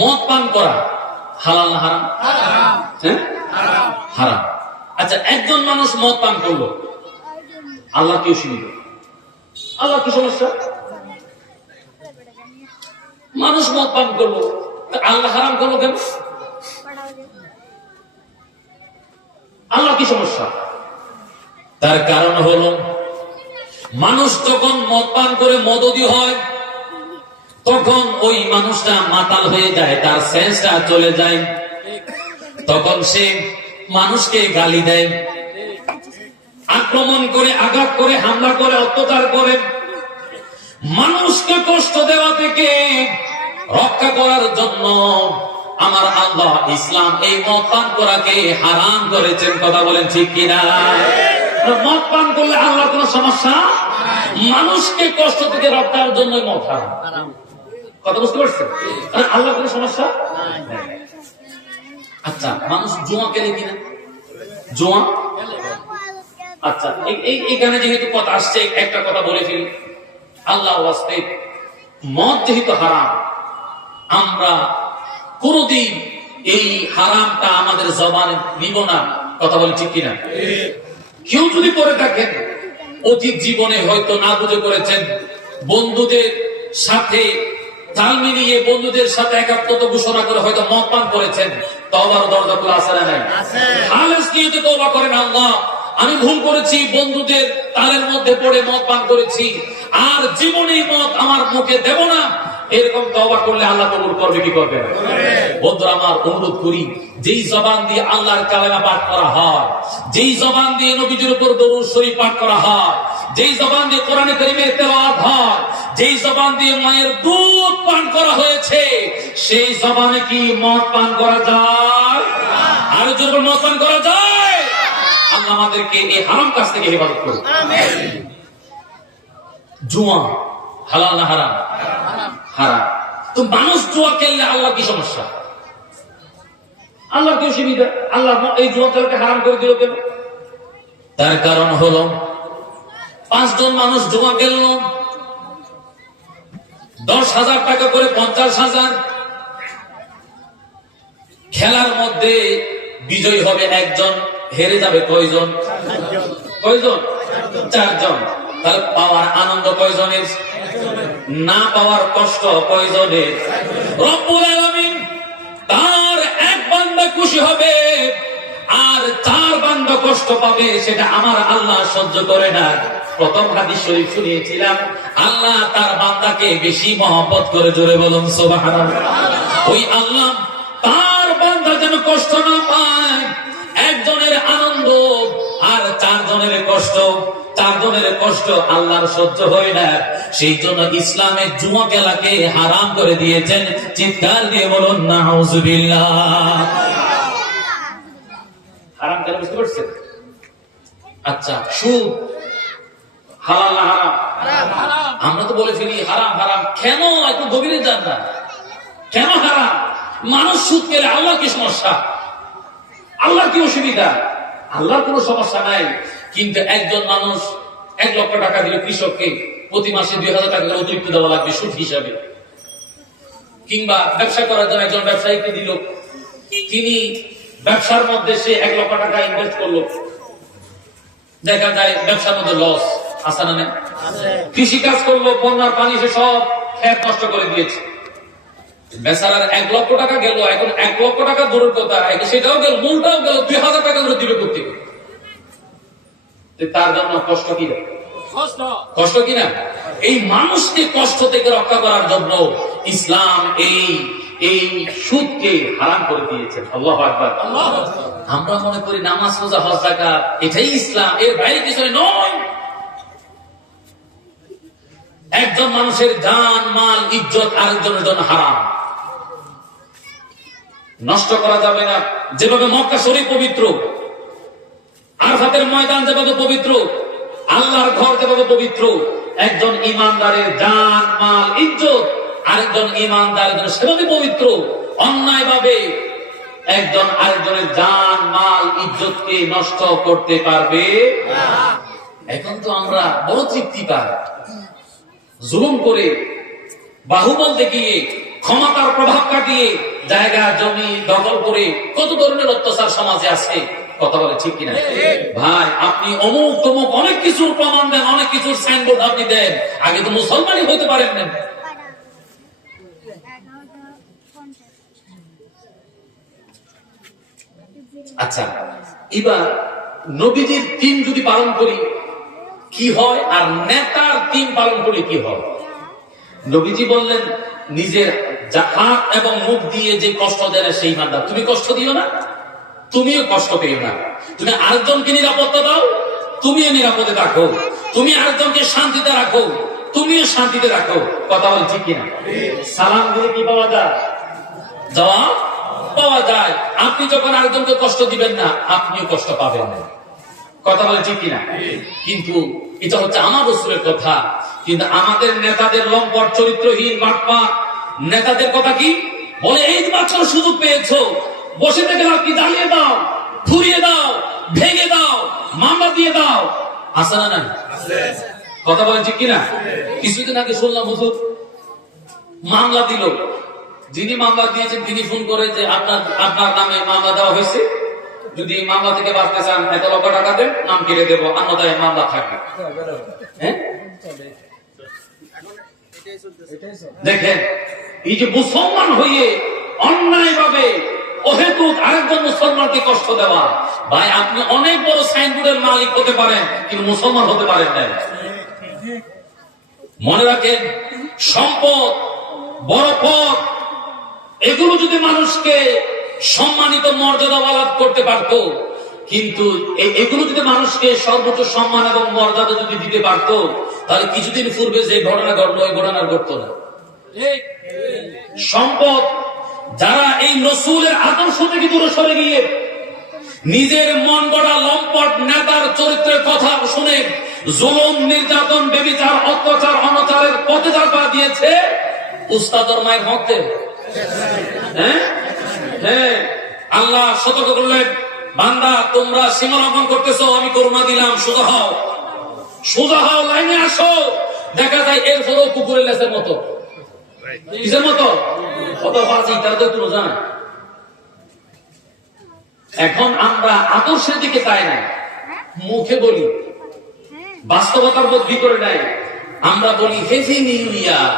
মদ পান করা হালাল না হারাম? হ্যাঁ হারাম। আচ্ছা, একজন মানুষ মদ পান করলো, আল্লাহ কি অসুবিধা? আল্লাহ কি সমস্যা? মানুষ মদ পান করলো, আল্লাহ হারাম করলো কেন? আল্লাহ কি সমস্যা? তার কারণ হলো, মানুষ যখন মদ পান করে মদদি হয়, তখন ওই মানুষটা মাতাল হয়ে যায়, তার সেন্সটা চলে যায়। তখন সে মানুষকে গালি দেয়, আক্রমণ করে, আঘাত করে, হামলা করে, অত্যাচার করে। মানুষকে কষ্ট দেওয়া থেকে রক্ষা করার জন্য আমার আল্লাহ ইসলাম এই মদ পান করাকে হারাম করেছেন। কথা বলেন ঠিক কিনা? মদ পান করলে আল্লাহ কোন সমস্যা? মানুষকে কষ্ট থেকে রক্ষার জন্য মদ হারাম। কথা বুঝতে পারছেন? আল্লাহ কোন সমস্যা? আচ্ছা, মানুষ জুয়া খেলে কিনা? জুয়া, আচ্ছা এইখানে যেহেতু কথা আসছে, একটা কথা বলে ফেলি। আল্লাহ ওয়াস্তে মদ যেহেতু হারাম, আমরা কোনদিন এই হারামটা আমাদের জবানে নিব না। কথা বলি ঠিক কিনা? কেউ যদি করে থাকেন, অতীত জীবনে হয়তো না বুঝে করেছেন, বন্ধুদের সাথে তাল মিলিয়ে বন্ধুদের সাথে একাত্মতা ঘোষণা করে হয়তো মদ পান করেছেন, তওবার দরজা খোলা আছে না নাই? খালেস নিয়ে তওবা করেন, আল্লাহ আমি ভুল করেছি, বন্ধুদের তালের মধ্যে পড়ে মদ পান করেছি, আর জীবনেই মদ আমার মুখে দেব না। এরকম তওবা করলে আল্লাহ কবুল করবে কি করবে না? বন্ধুরা আমার, অনুরোধ করি, যেই জবান দিয়ে আল্লাহর কালেমা পাঠ করা হয়, যেই জবান দিয়ে নবীজির উপর দরুদ শরীফ পাঠ করা হয়, যেই জবান দিয়ে কোরআনে কারীমের তেলাওয়াত হয়, যেই জবান দিয়ে মায়ের দুধ পান করা হয়েছে, সেই জবানে কি মদ পান করা যায়? আর যদি মদ পান করা যায়, আল্লাহ আমাদেরকে এই হারাম কাজ থেকে হেফাজত করুন। জুয়া হালাল না হারাম? হারাম। তো মানুষ জুয়া খেললে আল্লাহ কি সমস্যা? আল্লাহ কি অসুবিধা? আল্লাহ এই জুয়া খেলাকে হারাম করে দিল কেন? তার কারণ হলো, 5 জন মানুষ জুয়া খেলল, 10,000 টাকা করে 50,000। খেলার মধ্যে বিজয়ী হবে একজন, হেরে যাবে কয়জন? কয়জন? 4 জন। তাহলে পাওয়ার আনন্দ কয়জনের? না পাওয়ার কষ্ট কয়জনের? রব্বুল আলামিন তার এক বান্দা খুশি হবে আর 4 বান্দা কষ্ট পাবে, সেটা আমার আল্লাহ সহ্য করে না। প্রথম হাদিস শরীফ শুনিয়েছিলাম, আল্লাহ তার বান্দাকে বেশি মহব্বত করে, জোরে বলুন সুবহানাল্লাহ। ওই আল্লাহ তার বান্দা যেন কষ্ট না পায়, একজনের আনন্দ আর 4 জনের কষ্ট, 4 জনের কষ্ট আল্লাহর সহ্য হয় না। সেই জন্য ইসলামে জুয়া খেলাকে হারাম করে দিয়েছেন। চিৎকার দিয়ে বলুন নাউজুবিল্লাহ। হারাম খেলা বুঝতে পারছেন? আচ্ছা, সুদ হালাল না হারাম? আমরা তো বলে ফেলি হারাম হারাম। কেন? একটু গভীরে যান না। কেন হারাম? মানুষ সুদ খেলে আল্লাহ কি সমস্যা? আল্লাহ কি অসুবিধা? আল্লাহর কোনো সমস্যা নাই। কিন্তু একজন মানুষ 1 লক্ষ টাকা দিল কৃষককে, প্রতি মাসে 2,000 টাকা করে অতিরিক্ত দেওয়া লাগবে সুদ হিসাবে। কিংবা ব্যবসা করার জন্য একজন ব্যবসায়ীকে দিল, তিনি ব্যবসার মধ্যে সে 1 লক্ষ টাকা ইনভেস্ট করলো, দেখা যায় ব্যবসার মধ্যে লস আছে না? কৃষি কাজ করলো, বন্যার পানি সে সব ক্ষেত নষ্ট করে দিয়েছে, বেচারার 1 লক্ষ টাকা গেল। এখন 1 লক্ষ টাকা দূরের কথা, সেটাও গেল, মূলটাও গেল, 2,000 টাকা করে দিবে করতে। তার জন্য কষ্ট কি? কষ্ট কিনা? এই মানুষকে কষ্ট থেকে রক্ষা করার জন্য ইসলাম এই সুদকে হারাম করে দিয়েছেন। আল্লাহু আকবার। আমরা মনে করি নামাজ, রোজা, হজ, যাকাত এটাই ইসলাম, এর বাইরে কিছু নয়। একজন মানুষের জান, মাল, ইজ্জত আরেকজনের জন্য হারাম, নষ্ট করা যাবে না। যেভাবে মক্কা শরীফ পবিত্র, আরাফাতের ময়দান যেভাবে পবিত্র, আল্লাহর ঘর যেভাবে পবিত্র, একজন ইমানদারের জান, মাল, ইজ্জত আরেকজন ইমানদারের জন্য সেভাবে পবিত্র। অন্যায় ভাবে একজন আরেকজনের জান, মাল, ইজ্জতকে নষ্ট করতে পারবে না। এখন তো আমরা বড় তৃপ্তি পাই, জুলুম করে, বাহুবল দেখিয়ে, ক্ষমতার প্রভাব কাটিয়ে জায়গা জমি দখল করে কত ধরনের অত্যাচার সমাজে আছে। কথা বলে ঠিক কিনা? ভাই, আপনি অমুক তমুক অনেক কিছুর প্রমাণ দেন, অনেক কিছুর সাইনবোর্ড আপনি দেন, আগে তো মুসলমানই হইতে পারেন না। আচ্ছা, এবার নবীজির দিন যদি পালন করি কি হয়, আর নেতার দিন পালন করলে কি হয়? নবীজি বললেন, নিজের হাত এবং মুখ দিয়ে যে কষ্ট দেয় সেই বান্দা, তুমি কষ্ট দিও না। তুমিও কষ্ট পেও না। তুমি আরেকজনকে নিরাপত্তা দাও, তুমিও নিরাপদে রাখো। তুমি আরেকজনকে শান্তিতে রাখো, তুমিও শান্তিতে রাখো। কথা বল ঠিক কিনা? সালাম দিলে কি পাওয়া যায়? জবাব পাওয়া যায়। আপনি যখন আরেকজনকে কষ্ট দিবেন না, আপনিও কষ্ট পাবেন না। কথা বলে ঠিক কিনা? কিন্তু এটা হচ্ছে আমার রাসূলের কথা। কিন্তু আমাদের নেতাদের লম্পট, চরিত্রহীন, বাটপার নেতাদের কথা কি বলে? এই মাত্র সুযোগ পেয়েছো, বসে থেকে আপনি জ্বালিয়ে দাও, ফুরিয়ে দাও, ভেঙে দাও, মামলা দিয়ে দাও। আছে না নাই? কথা বলে ঠিক কিনা? কিছুদিন আগে শুনলাম হুজুর মামলা দিল। যিনি মামলা দিয়েছেন তিনি ফোন করে যে আপনার নামে মামলা দেওয়া হয়েছে, যদি মামলা থেকে বাঁচতে চান এত লক্ষ টাকা দেন, নাম কেটে দেবো, অন্যথায় মামলা থাকবে। হ্যাঁ, দেখেন এই যে মুসলমান হয়ে অন্যায় ভাবে অহেতুক আরেকজন মুসলমানকে কষ্ট দেওয়া। ভাই আপনি অনেক বড় সাইনবোর্ডের মালিক হতে পারেন, কিন্তু মুসলমান হতে পারেন না। মনে রাখেন, সম্পদ, বড় পদ, এগুলো যদি মানুষকে সম্মানিত মর্যাদাওয়ালা করতে পারত, কিন্তু এগুলো যদি মানুষকে সর্বোচ্চ সম্মান এবং মর্যাদা যদি দিতে পারত, তাহলে কিছুদিন পূর্বে যে ঘটনা ঘটলো ওই ঘটনা ঘটতো না। সম্পদ, যারা এই রাসূলের আদর্শ থেকে দূরে সরে গিয়ে নিজের মন গড়া লম্পট নেতার চরিত্রের কথা শুনে জুলুম, নির্যাতন, ব্যভিচার, অত্যাচার, অনাচারের পথে যারা পা দিয়েছে, উস্তাদর মায়ের হকতে হ্যাঁ, আল্লাহ সতর্ক করলেন, বান্দা তোমরা সীমা লঙ্ঘন করতেছো, আমি করুণা দিলাম, সোজা হও, সোজা হও, লাইনে আসো। দেখা যায় এরপরও কুকুরের লেসের মতো, কিসের মতো, কত বাজি তার তো তুলো জানা। এখন আমরা আদর্শের দিকে তাই না, মুখে বলি, বাস্তবতার বোধ ভিতরে নাই। আমরা বলি হ্যাপি নিউ ইয়ার,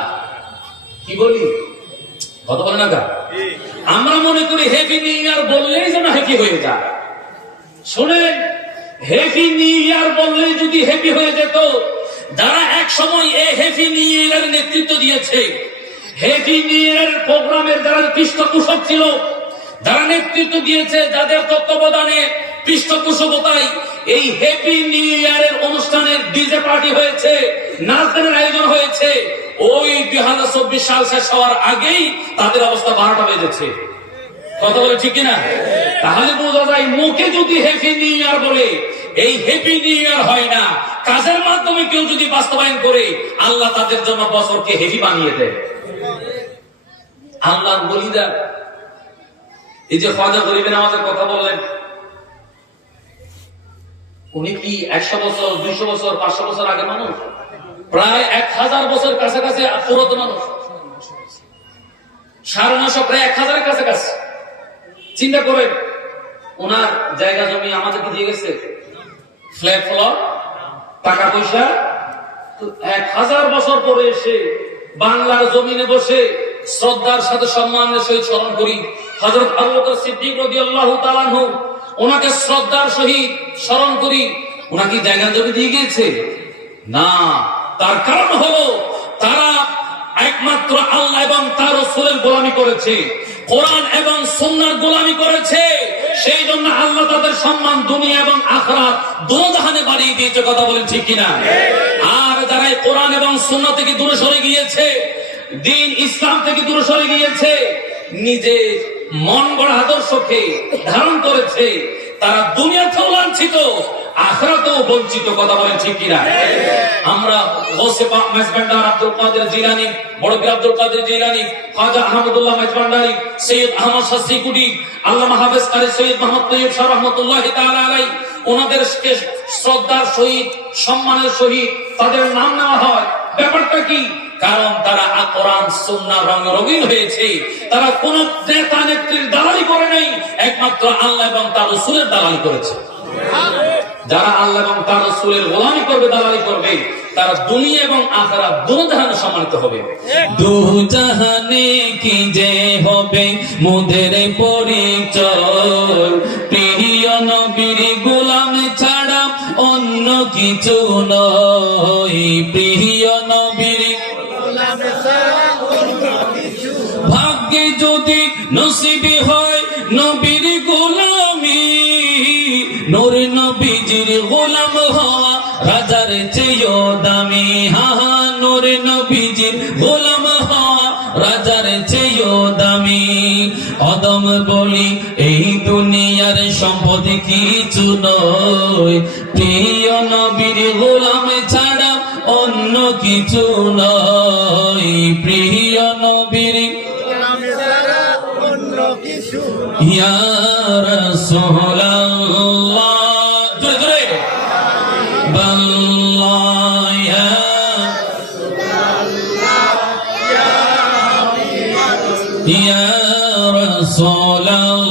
কি বলি? কথা বলে না গা? আমরা মনে করি হ্যাপি নিউ ইয়ার বললেই যেন হ্যাপি হয়ে যায়। শোনেন, হ্যাপি নিউ ইয়ার বললেই যদি হ্যাপি হয়ে যেত, যারা এক সময় এই হ্যাপি নিউ ইয়ারের নেতৃত্ব দিয়েছে, হ্যাপি নিউ ইয়ারের প্রোগ্রামের যারা পৃষ্ঠপোষক ছিল, যারা নেতৃত্ব দিয়েছে, যাদের তত্ত্বাবধানে পৃষ্ঠপোষকতায় এই হ্যাপি নিউ ইয়ারের অনুষ্ঠানের ডিজে পার্টি হয়েছে, নাচ গানের আয়োজন হয়েছে, ওই 2024 সাল শেষ হওয়ার আগেই তাদের অবস্থা 12টা বেজেছে। কথা বলে ঠিক কিনা? তাহলে বোঝা যায়, মুখে যদি হ্যাপি নিউ ইয়ার বলে, এই হ্যাপি নিউ ইয়ার হয় না। কাজের মাধ্যমে কেউ যদি বাস্তবায়ন করে, আল্লাহ তাদের জন্য বছরকে হ্যাপি বানিয়ে দেয়। আল্লাহ বলিদা, এই যে খাজা গরিবের আমাদের কথা বললেন, উনি কি 100 বছর, 200 বছর, 500 বছর আগে মানুষ? প্রায় 1000 বছর কাছাকাছি পুরাতন মানুষ, 950, প্রায় 1000-এর কাছাকাছি। চিন্তা করেন, ওনার জায়গা জমি আমাদেরকে দিয়ে গেছে, ফ্ল্যাট ফ্লট, টাকা পয়সা। 1000 বছর পরে এসে বাংলার জমিনে বসে শ্রদ্ধার সাথে সম্মানের সহিত স্মরণ করি হযরত আবু বকর সিদ্দিক রাদিয়াল্লাহু তাআলা আনহু, ওনাকে শ্রদ্ধার সহিত স্মরণ করি। ওনাকে জায়গা জমি দিয়ে গিয়েছে না। তার কারণ হলো তারা একমাত্র আল্লাহ এবং তার রাসূলের গোলামি করেছে, কোরআন এবং সুন্নাহর গোলামি করেছে। সেই জন্য আল্লাহ তাদের সম্মান দুনিয়া এবং আখিরাত দুই জাহানে বাড়িয়ে দিয়েছে। কথা বলেন ঠিক কিনা? আর যারা কোরআন এবং সুন্নাহ থেকে দূরে সরে গিয়েছে, দিন ইসলাম থেকে দূরে সরে গিয়েছে, নিজে মন গড়া আদর্শকে ধারণ করেছে, তারা দুনিয়াতেও লাঞ্ছিত, আখিরাতেও বঞ্চিত। কথা বলেন ঠিক কিনা? আমরা গৌসে পাক মেজবান্ডার আব্দুল কাদের জিলানী, বড় পীর আব্দুল কাদের জিলানী, খাজা আহমদুল্লাহ মেজবান্ডারি, সৈয়দ আহমদ শাহ সিকুটি, আল্লামা হাফেজ কারি সৈয়দ মোহাম্মদ তৈয়ব শাহ রাহমাতুল্লাহি তাআলা আলাইহি, ওনাদেরকে শ্রদ্ধার সহিত, সম্মানের সহিত তাদের নাম নেওয়া হয়। ব্যাপারটা কি? কারণ তারা কোরআন সুন্নাহ রঙে রঙিন হয়েছে। তারা কোন নেতা নেত্রীর দালালি করে নাই, একমাত্র আল্লাহ এবং তার রাসূলের দালালি করেছে। যারা আল্লাহ এবং তার রাসূলের গোলামি করবে, দালালি করবে, তারা দুনিয়া এবং আখিরাত দুই জাহানে সম্মানিত হবে। দুই জাহানে কি যে হবে মোদের পরিচয়, প্রিয় নবীর গোলাম ছাড়া অন্য কিছু নয়। প্রিয় নবীর ভাগ্যে যদি নসিব হয় নবীর গোলামি, গোলাম হওয়া রাজার চেয়েও দামি, হাহা নূর নবীজির গোলাম হওয়া রাজার চেয়েও দামি। অদম বলি এই দুনিয়ার সম্পদ কিছু নয়, প্রিয় নবীর গোলাম ছাড়া অন্য কিছু নয়, প্রিয় নবীর ইয়া রাসূলুল্লাহ, জোরে জোরে বাল্লাহ ইয়া ইয়া রাসূলুল্লাহ।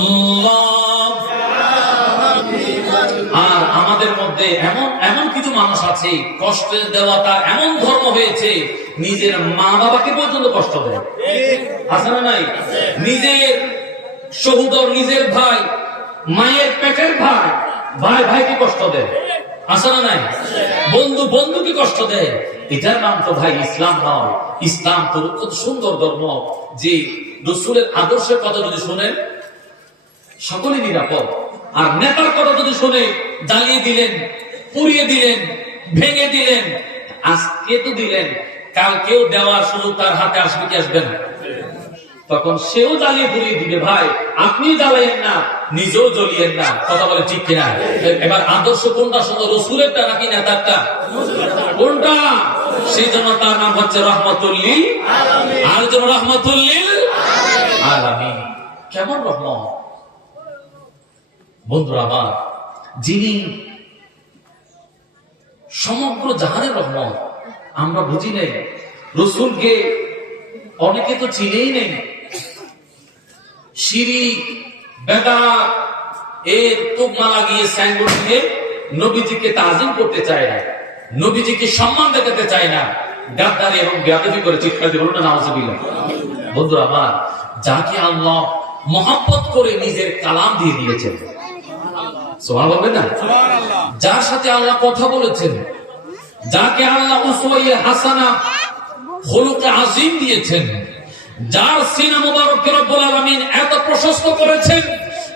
আর আমাদের মধ্যে এমন এমন কিছু মানুষ আছে, কষ্টের দেওয়া তার এমন ধর্ম হয়েছে, নিজের মা বাবাকে পর্যন্ত কষ্ট দেয়, আছে না নাই? নিজের সহোদর, নিজের ভাই, মায়ের পেটের ভাই, ভাই ভাইকে কষ্ট দেয়, আছে না নাই? বন্ধু বন্ধুকে কষ্ট দেয়। এটার নাম তো ভাই ইসলাম নয়। ইসলাম তো কত সুন্দর ধর্ম, যে রাসূলের আদর্শের কথা যদি শোনেন সকলে নিরাপদ, আর নেতার কথা যদি শুনে জ্বালিয়ে দিলেন, পুড়িয়ে দিলেন, ভেঙে দিলেন, আজকে তো দিলেন, কালকেও দেওয়ার সুযোগ তার হাতে আসবে কি আসবে না? তখন সেও জ্বালিয়ে পুড়িয়ে দিবে। ভাই আপনি জ্বালাইয়েন না, নিজেও জ্বলিয়েন না, কথা বলে ঠিক কিনা? এবার আদর্শ কোনটা সুন্দর, রাসূলেরটা নাকি নেতারটা? কোনটা? সেই জন্য তার নাম হচ্ছে রহমতুল লিল আলামিন। আর জন্য রহমতুল লিল আলামিন। কেমন রহমত বন্ধুরা আমার, যিনি সমগ্র জাহানের রহমত। আমরা বুঝি নেই রাসূলকে, অনেকে তো চিনেই নেই। শিরিক, বেদাত এর তোকমা লাগিয়ে সাইনবোর্ড দিয়ে নবীজিকে তাজিম করতে চায় না, নবীজিকে সম্মান দেখাতে চায় না, গাদ্দারি এবং বেয়াদবি করে চিৎকার দিয়ে বলুন না নাউজুবিল্লাহ। বন্ধুরা আমার, যাকে আল্লাহ মহব্বত করে নিজের কালাম দিয়ে দিয়েছেন, সুবহানাল্লাহ বলবেন না? যার সাথে আল্লাহ কথা বলেছেন, যাকে আল্লাহ উসওয়ায়ে হাসানা, খুলুকে আযীম দিয়েছেন, যার সিনা মুবারককে রব্বুল আলামিন এত প্রশস্ত করেছেন,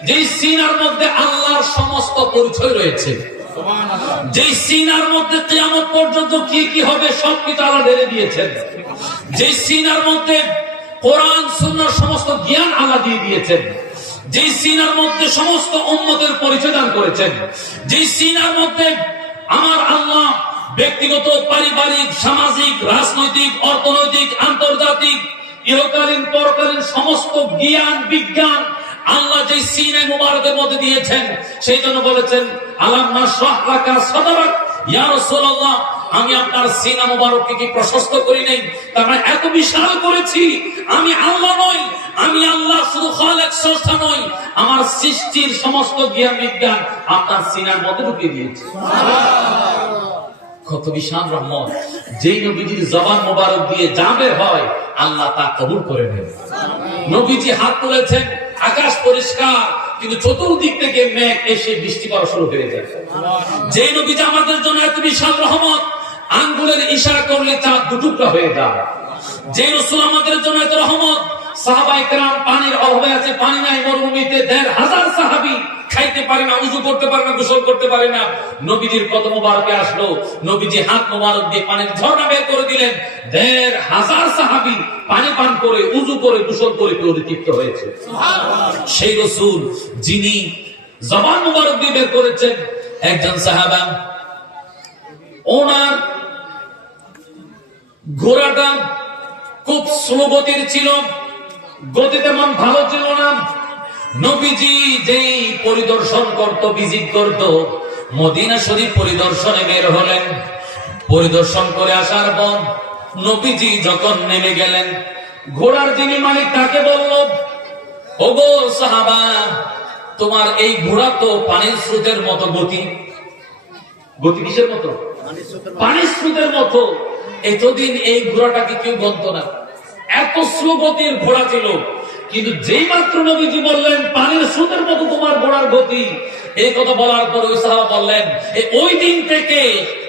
যেই সিনার মধ্যে আল্লাহর সমস্ত পরিচয় রয়েছে, যেই সিনার মধ্যে কিয়ামত পর্যন্ত কি কি হবে সবকিছু আল্লাহ ঢেলে দিয়েছেন, যেই সিনার মধ্যে কোরআন সুন্নাহর সমস্ত জ্ঞান আল্লাহ দিয়ে দিয়েছেন, যেই সিনার মধ্যে সমস্ত উম্মতের পরিচয় দান করেছেন, যেই সিনার মধ্যে আমার আল্লাহ ব্যক্তিগত, পারিবারিক, সামাজিক, রাজনৈতিক, অর্থনৈতিক, আন্তর্জাতিক, ইহকালীন পরকালীন সমস্ত জ্ঞান বিজ্ঞান আল্লাহ যে সিনে মুবারকের মধ্যে দিয়েছেন, সেই জন্য বলেছেন আলাম নাশরাহ লাকা সাদরাক, ইয়া রাসূলুল্লাহ আমি আপনার সিনা মুবারককে কি প্রশস্ত করি নাই? তার মানে এত বিশাল করেছি। আমি আল্লাহ নই, আমি আল্লাহ শুধু খালেক, স্রষ্টা নই, আমার সৃষ্টির সমস্ত জ্ঞান বিজ্ঞান আপনার সিনার মধ্যে ঢুকিয়ে দিয়েছি। কত বিশাল রহমত! যেই নবীজির জবান মোবারক দিয়ে যা বের হয় আল্লাহ তা কবুল করে নেন। নবীজি হাত তুলেছেন, আকাশ পরিষ্কার, কিন্তু চতুর্দিক থেকে মেঘ এসে বৃষ্টি করা শুরু হয়ে যায়। যে নবীজি আমাদের জন্য এত বিশাল রহমত, আঙ্গুলের ইশারা করলে চাঁদ দুটুকরা হয়ে যায়। যে রাসূল আমাদের জন্য এত রহমত, সাহাবায়ে কেরাম পানির অভাবে আছে, পানি নাই মরুভূমিতে, ১,৫০০ সাহাবী খাইতে পারে না, উযু করতে পারে না, গোসল করতে পারে না। নবীজির কদম মোবারকে আসলো, নবীজি হাত মোবারক দিয়ে পানির ঝর্ণা বের করে দিলেন, ১,৫০০ সাহাবী পানি পান করে, উযু করে, গোসল করে পরিতৃপ্ত হয়েছে। সেই রাসূল যিনি জবান মোবারক দিয়ে বের করেছেন, একজন সাহাবা, ওনার ঘোড়াটা খুব স্লো গতির ছিল, গতি তেমন ভালো ছিল না। নবীজি যেই পরিদর্শন করত, ভিজিট করত, মদিনা শরীফ পরিদর্শনে বের হলেন। পরিদর্শন করে আসার পর নবীজি যখন নেমে গেলেন, ঘোড়ার যিনি মালিক তাকে বলল, ওগো সাহাবা, তোমার এই ঘোড়া তো পানির স্রোতের মতো গতি। গতি কিসের মতো? পানির স্রোতের মতো। এতদিন এই ঘোড়াটাকে কেউ গণত না, এত স্লো গতির ঘোড়া ছিল। কিন্তু যেই মাত্র নবীজি বললেন পানির স্রোতের মতো তোমার ঘোড়ার গতি, এই কথা বলার পর ওই সাহাবা বললেন, ওই দিন থেকে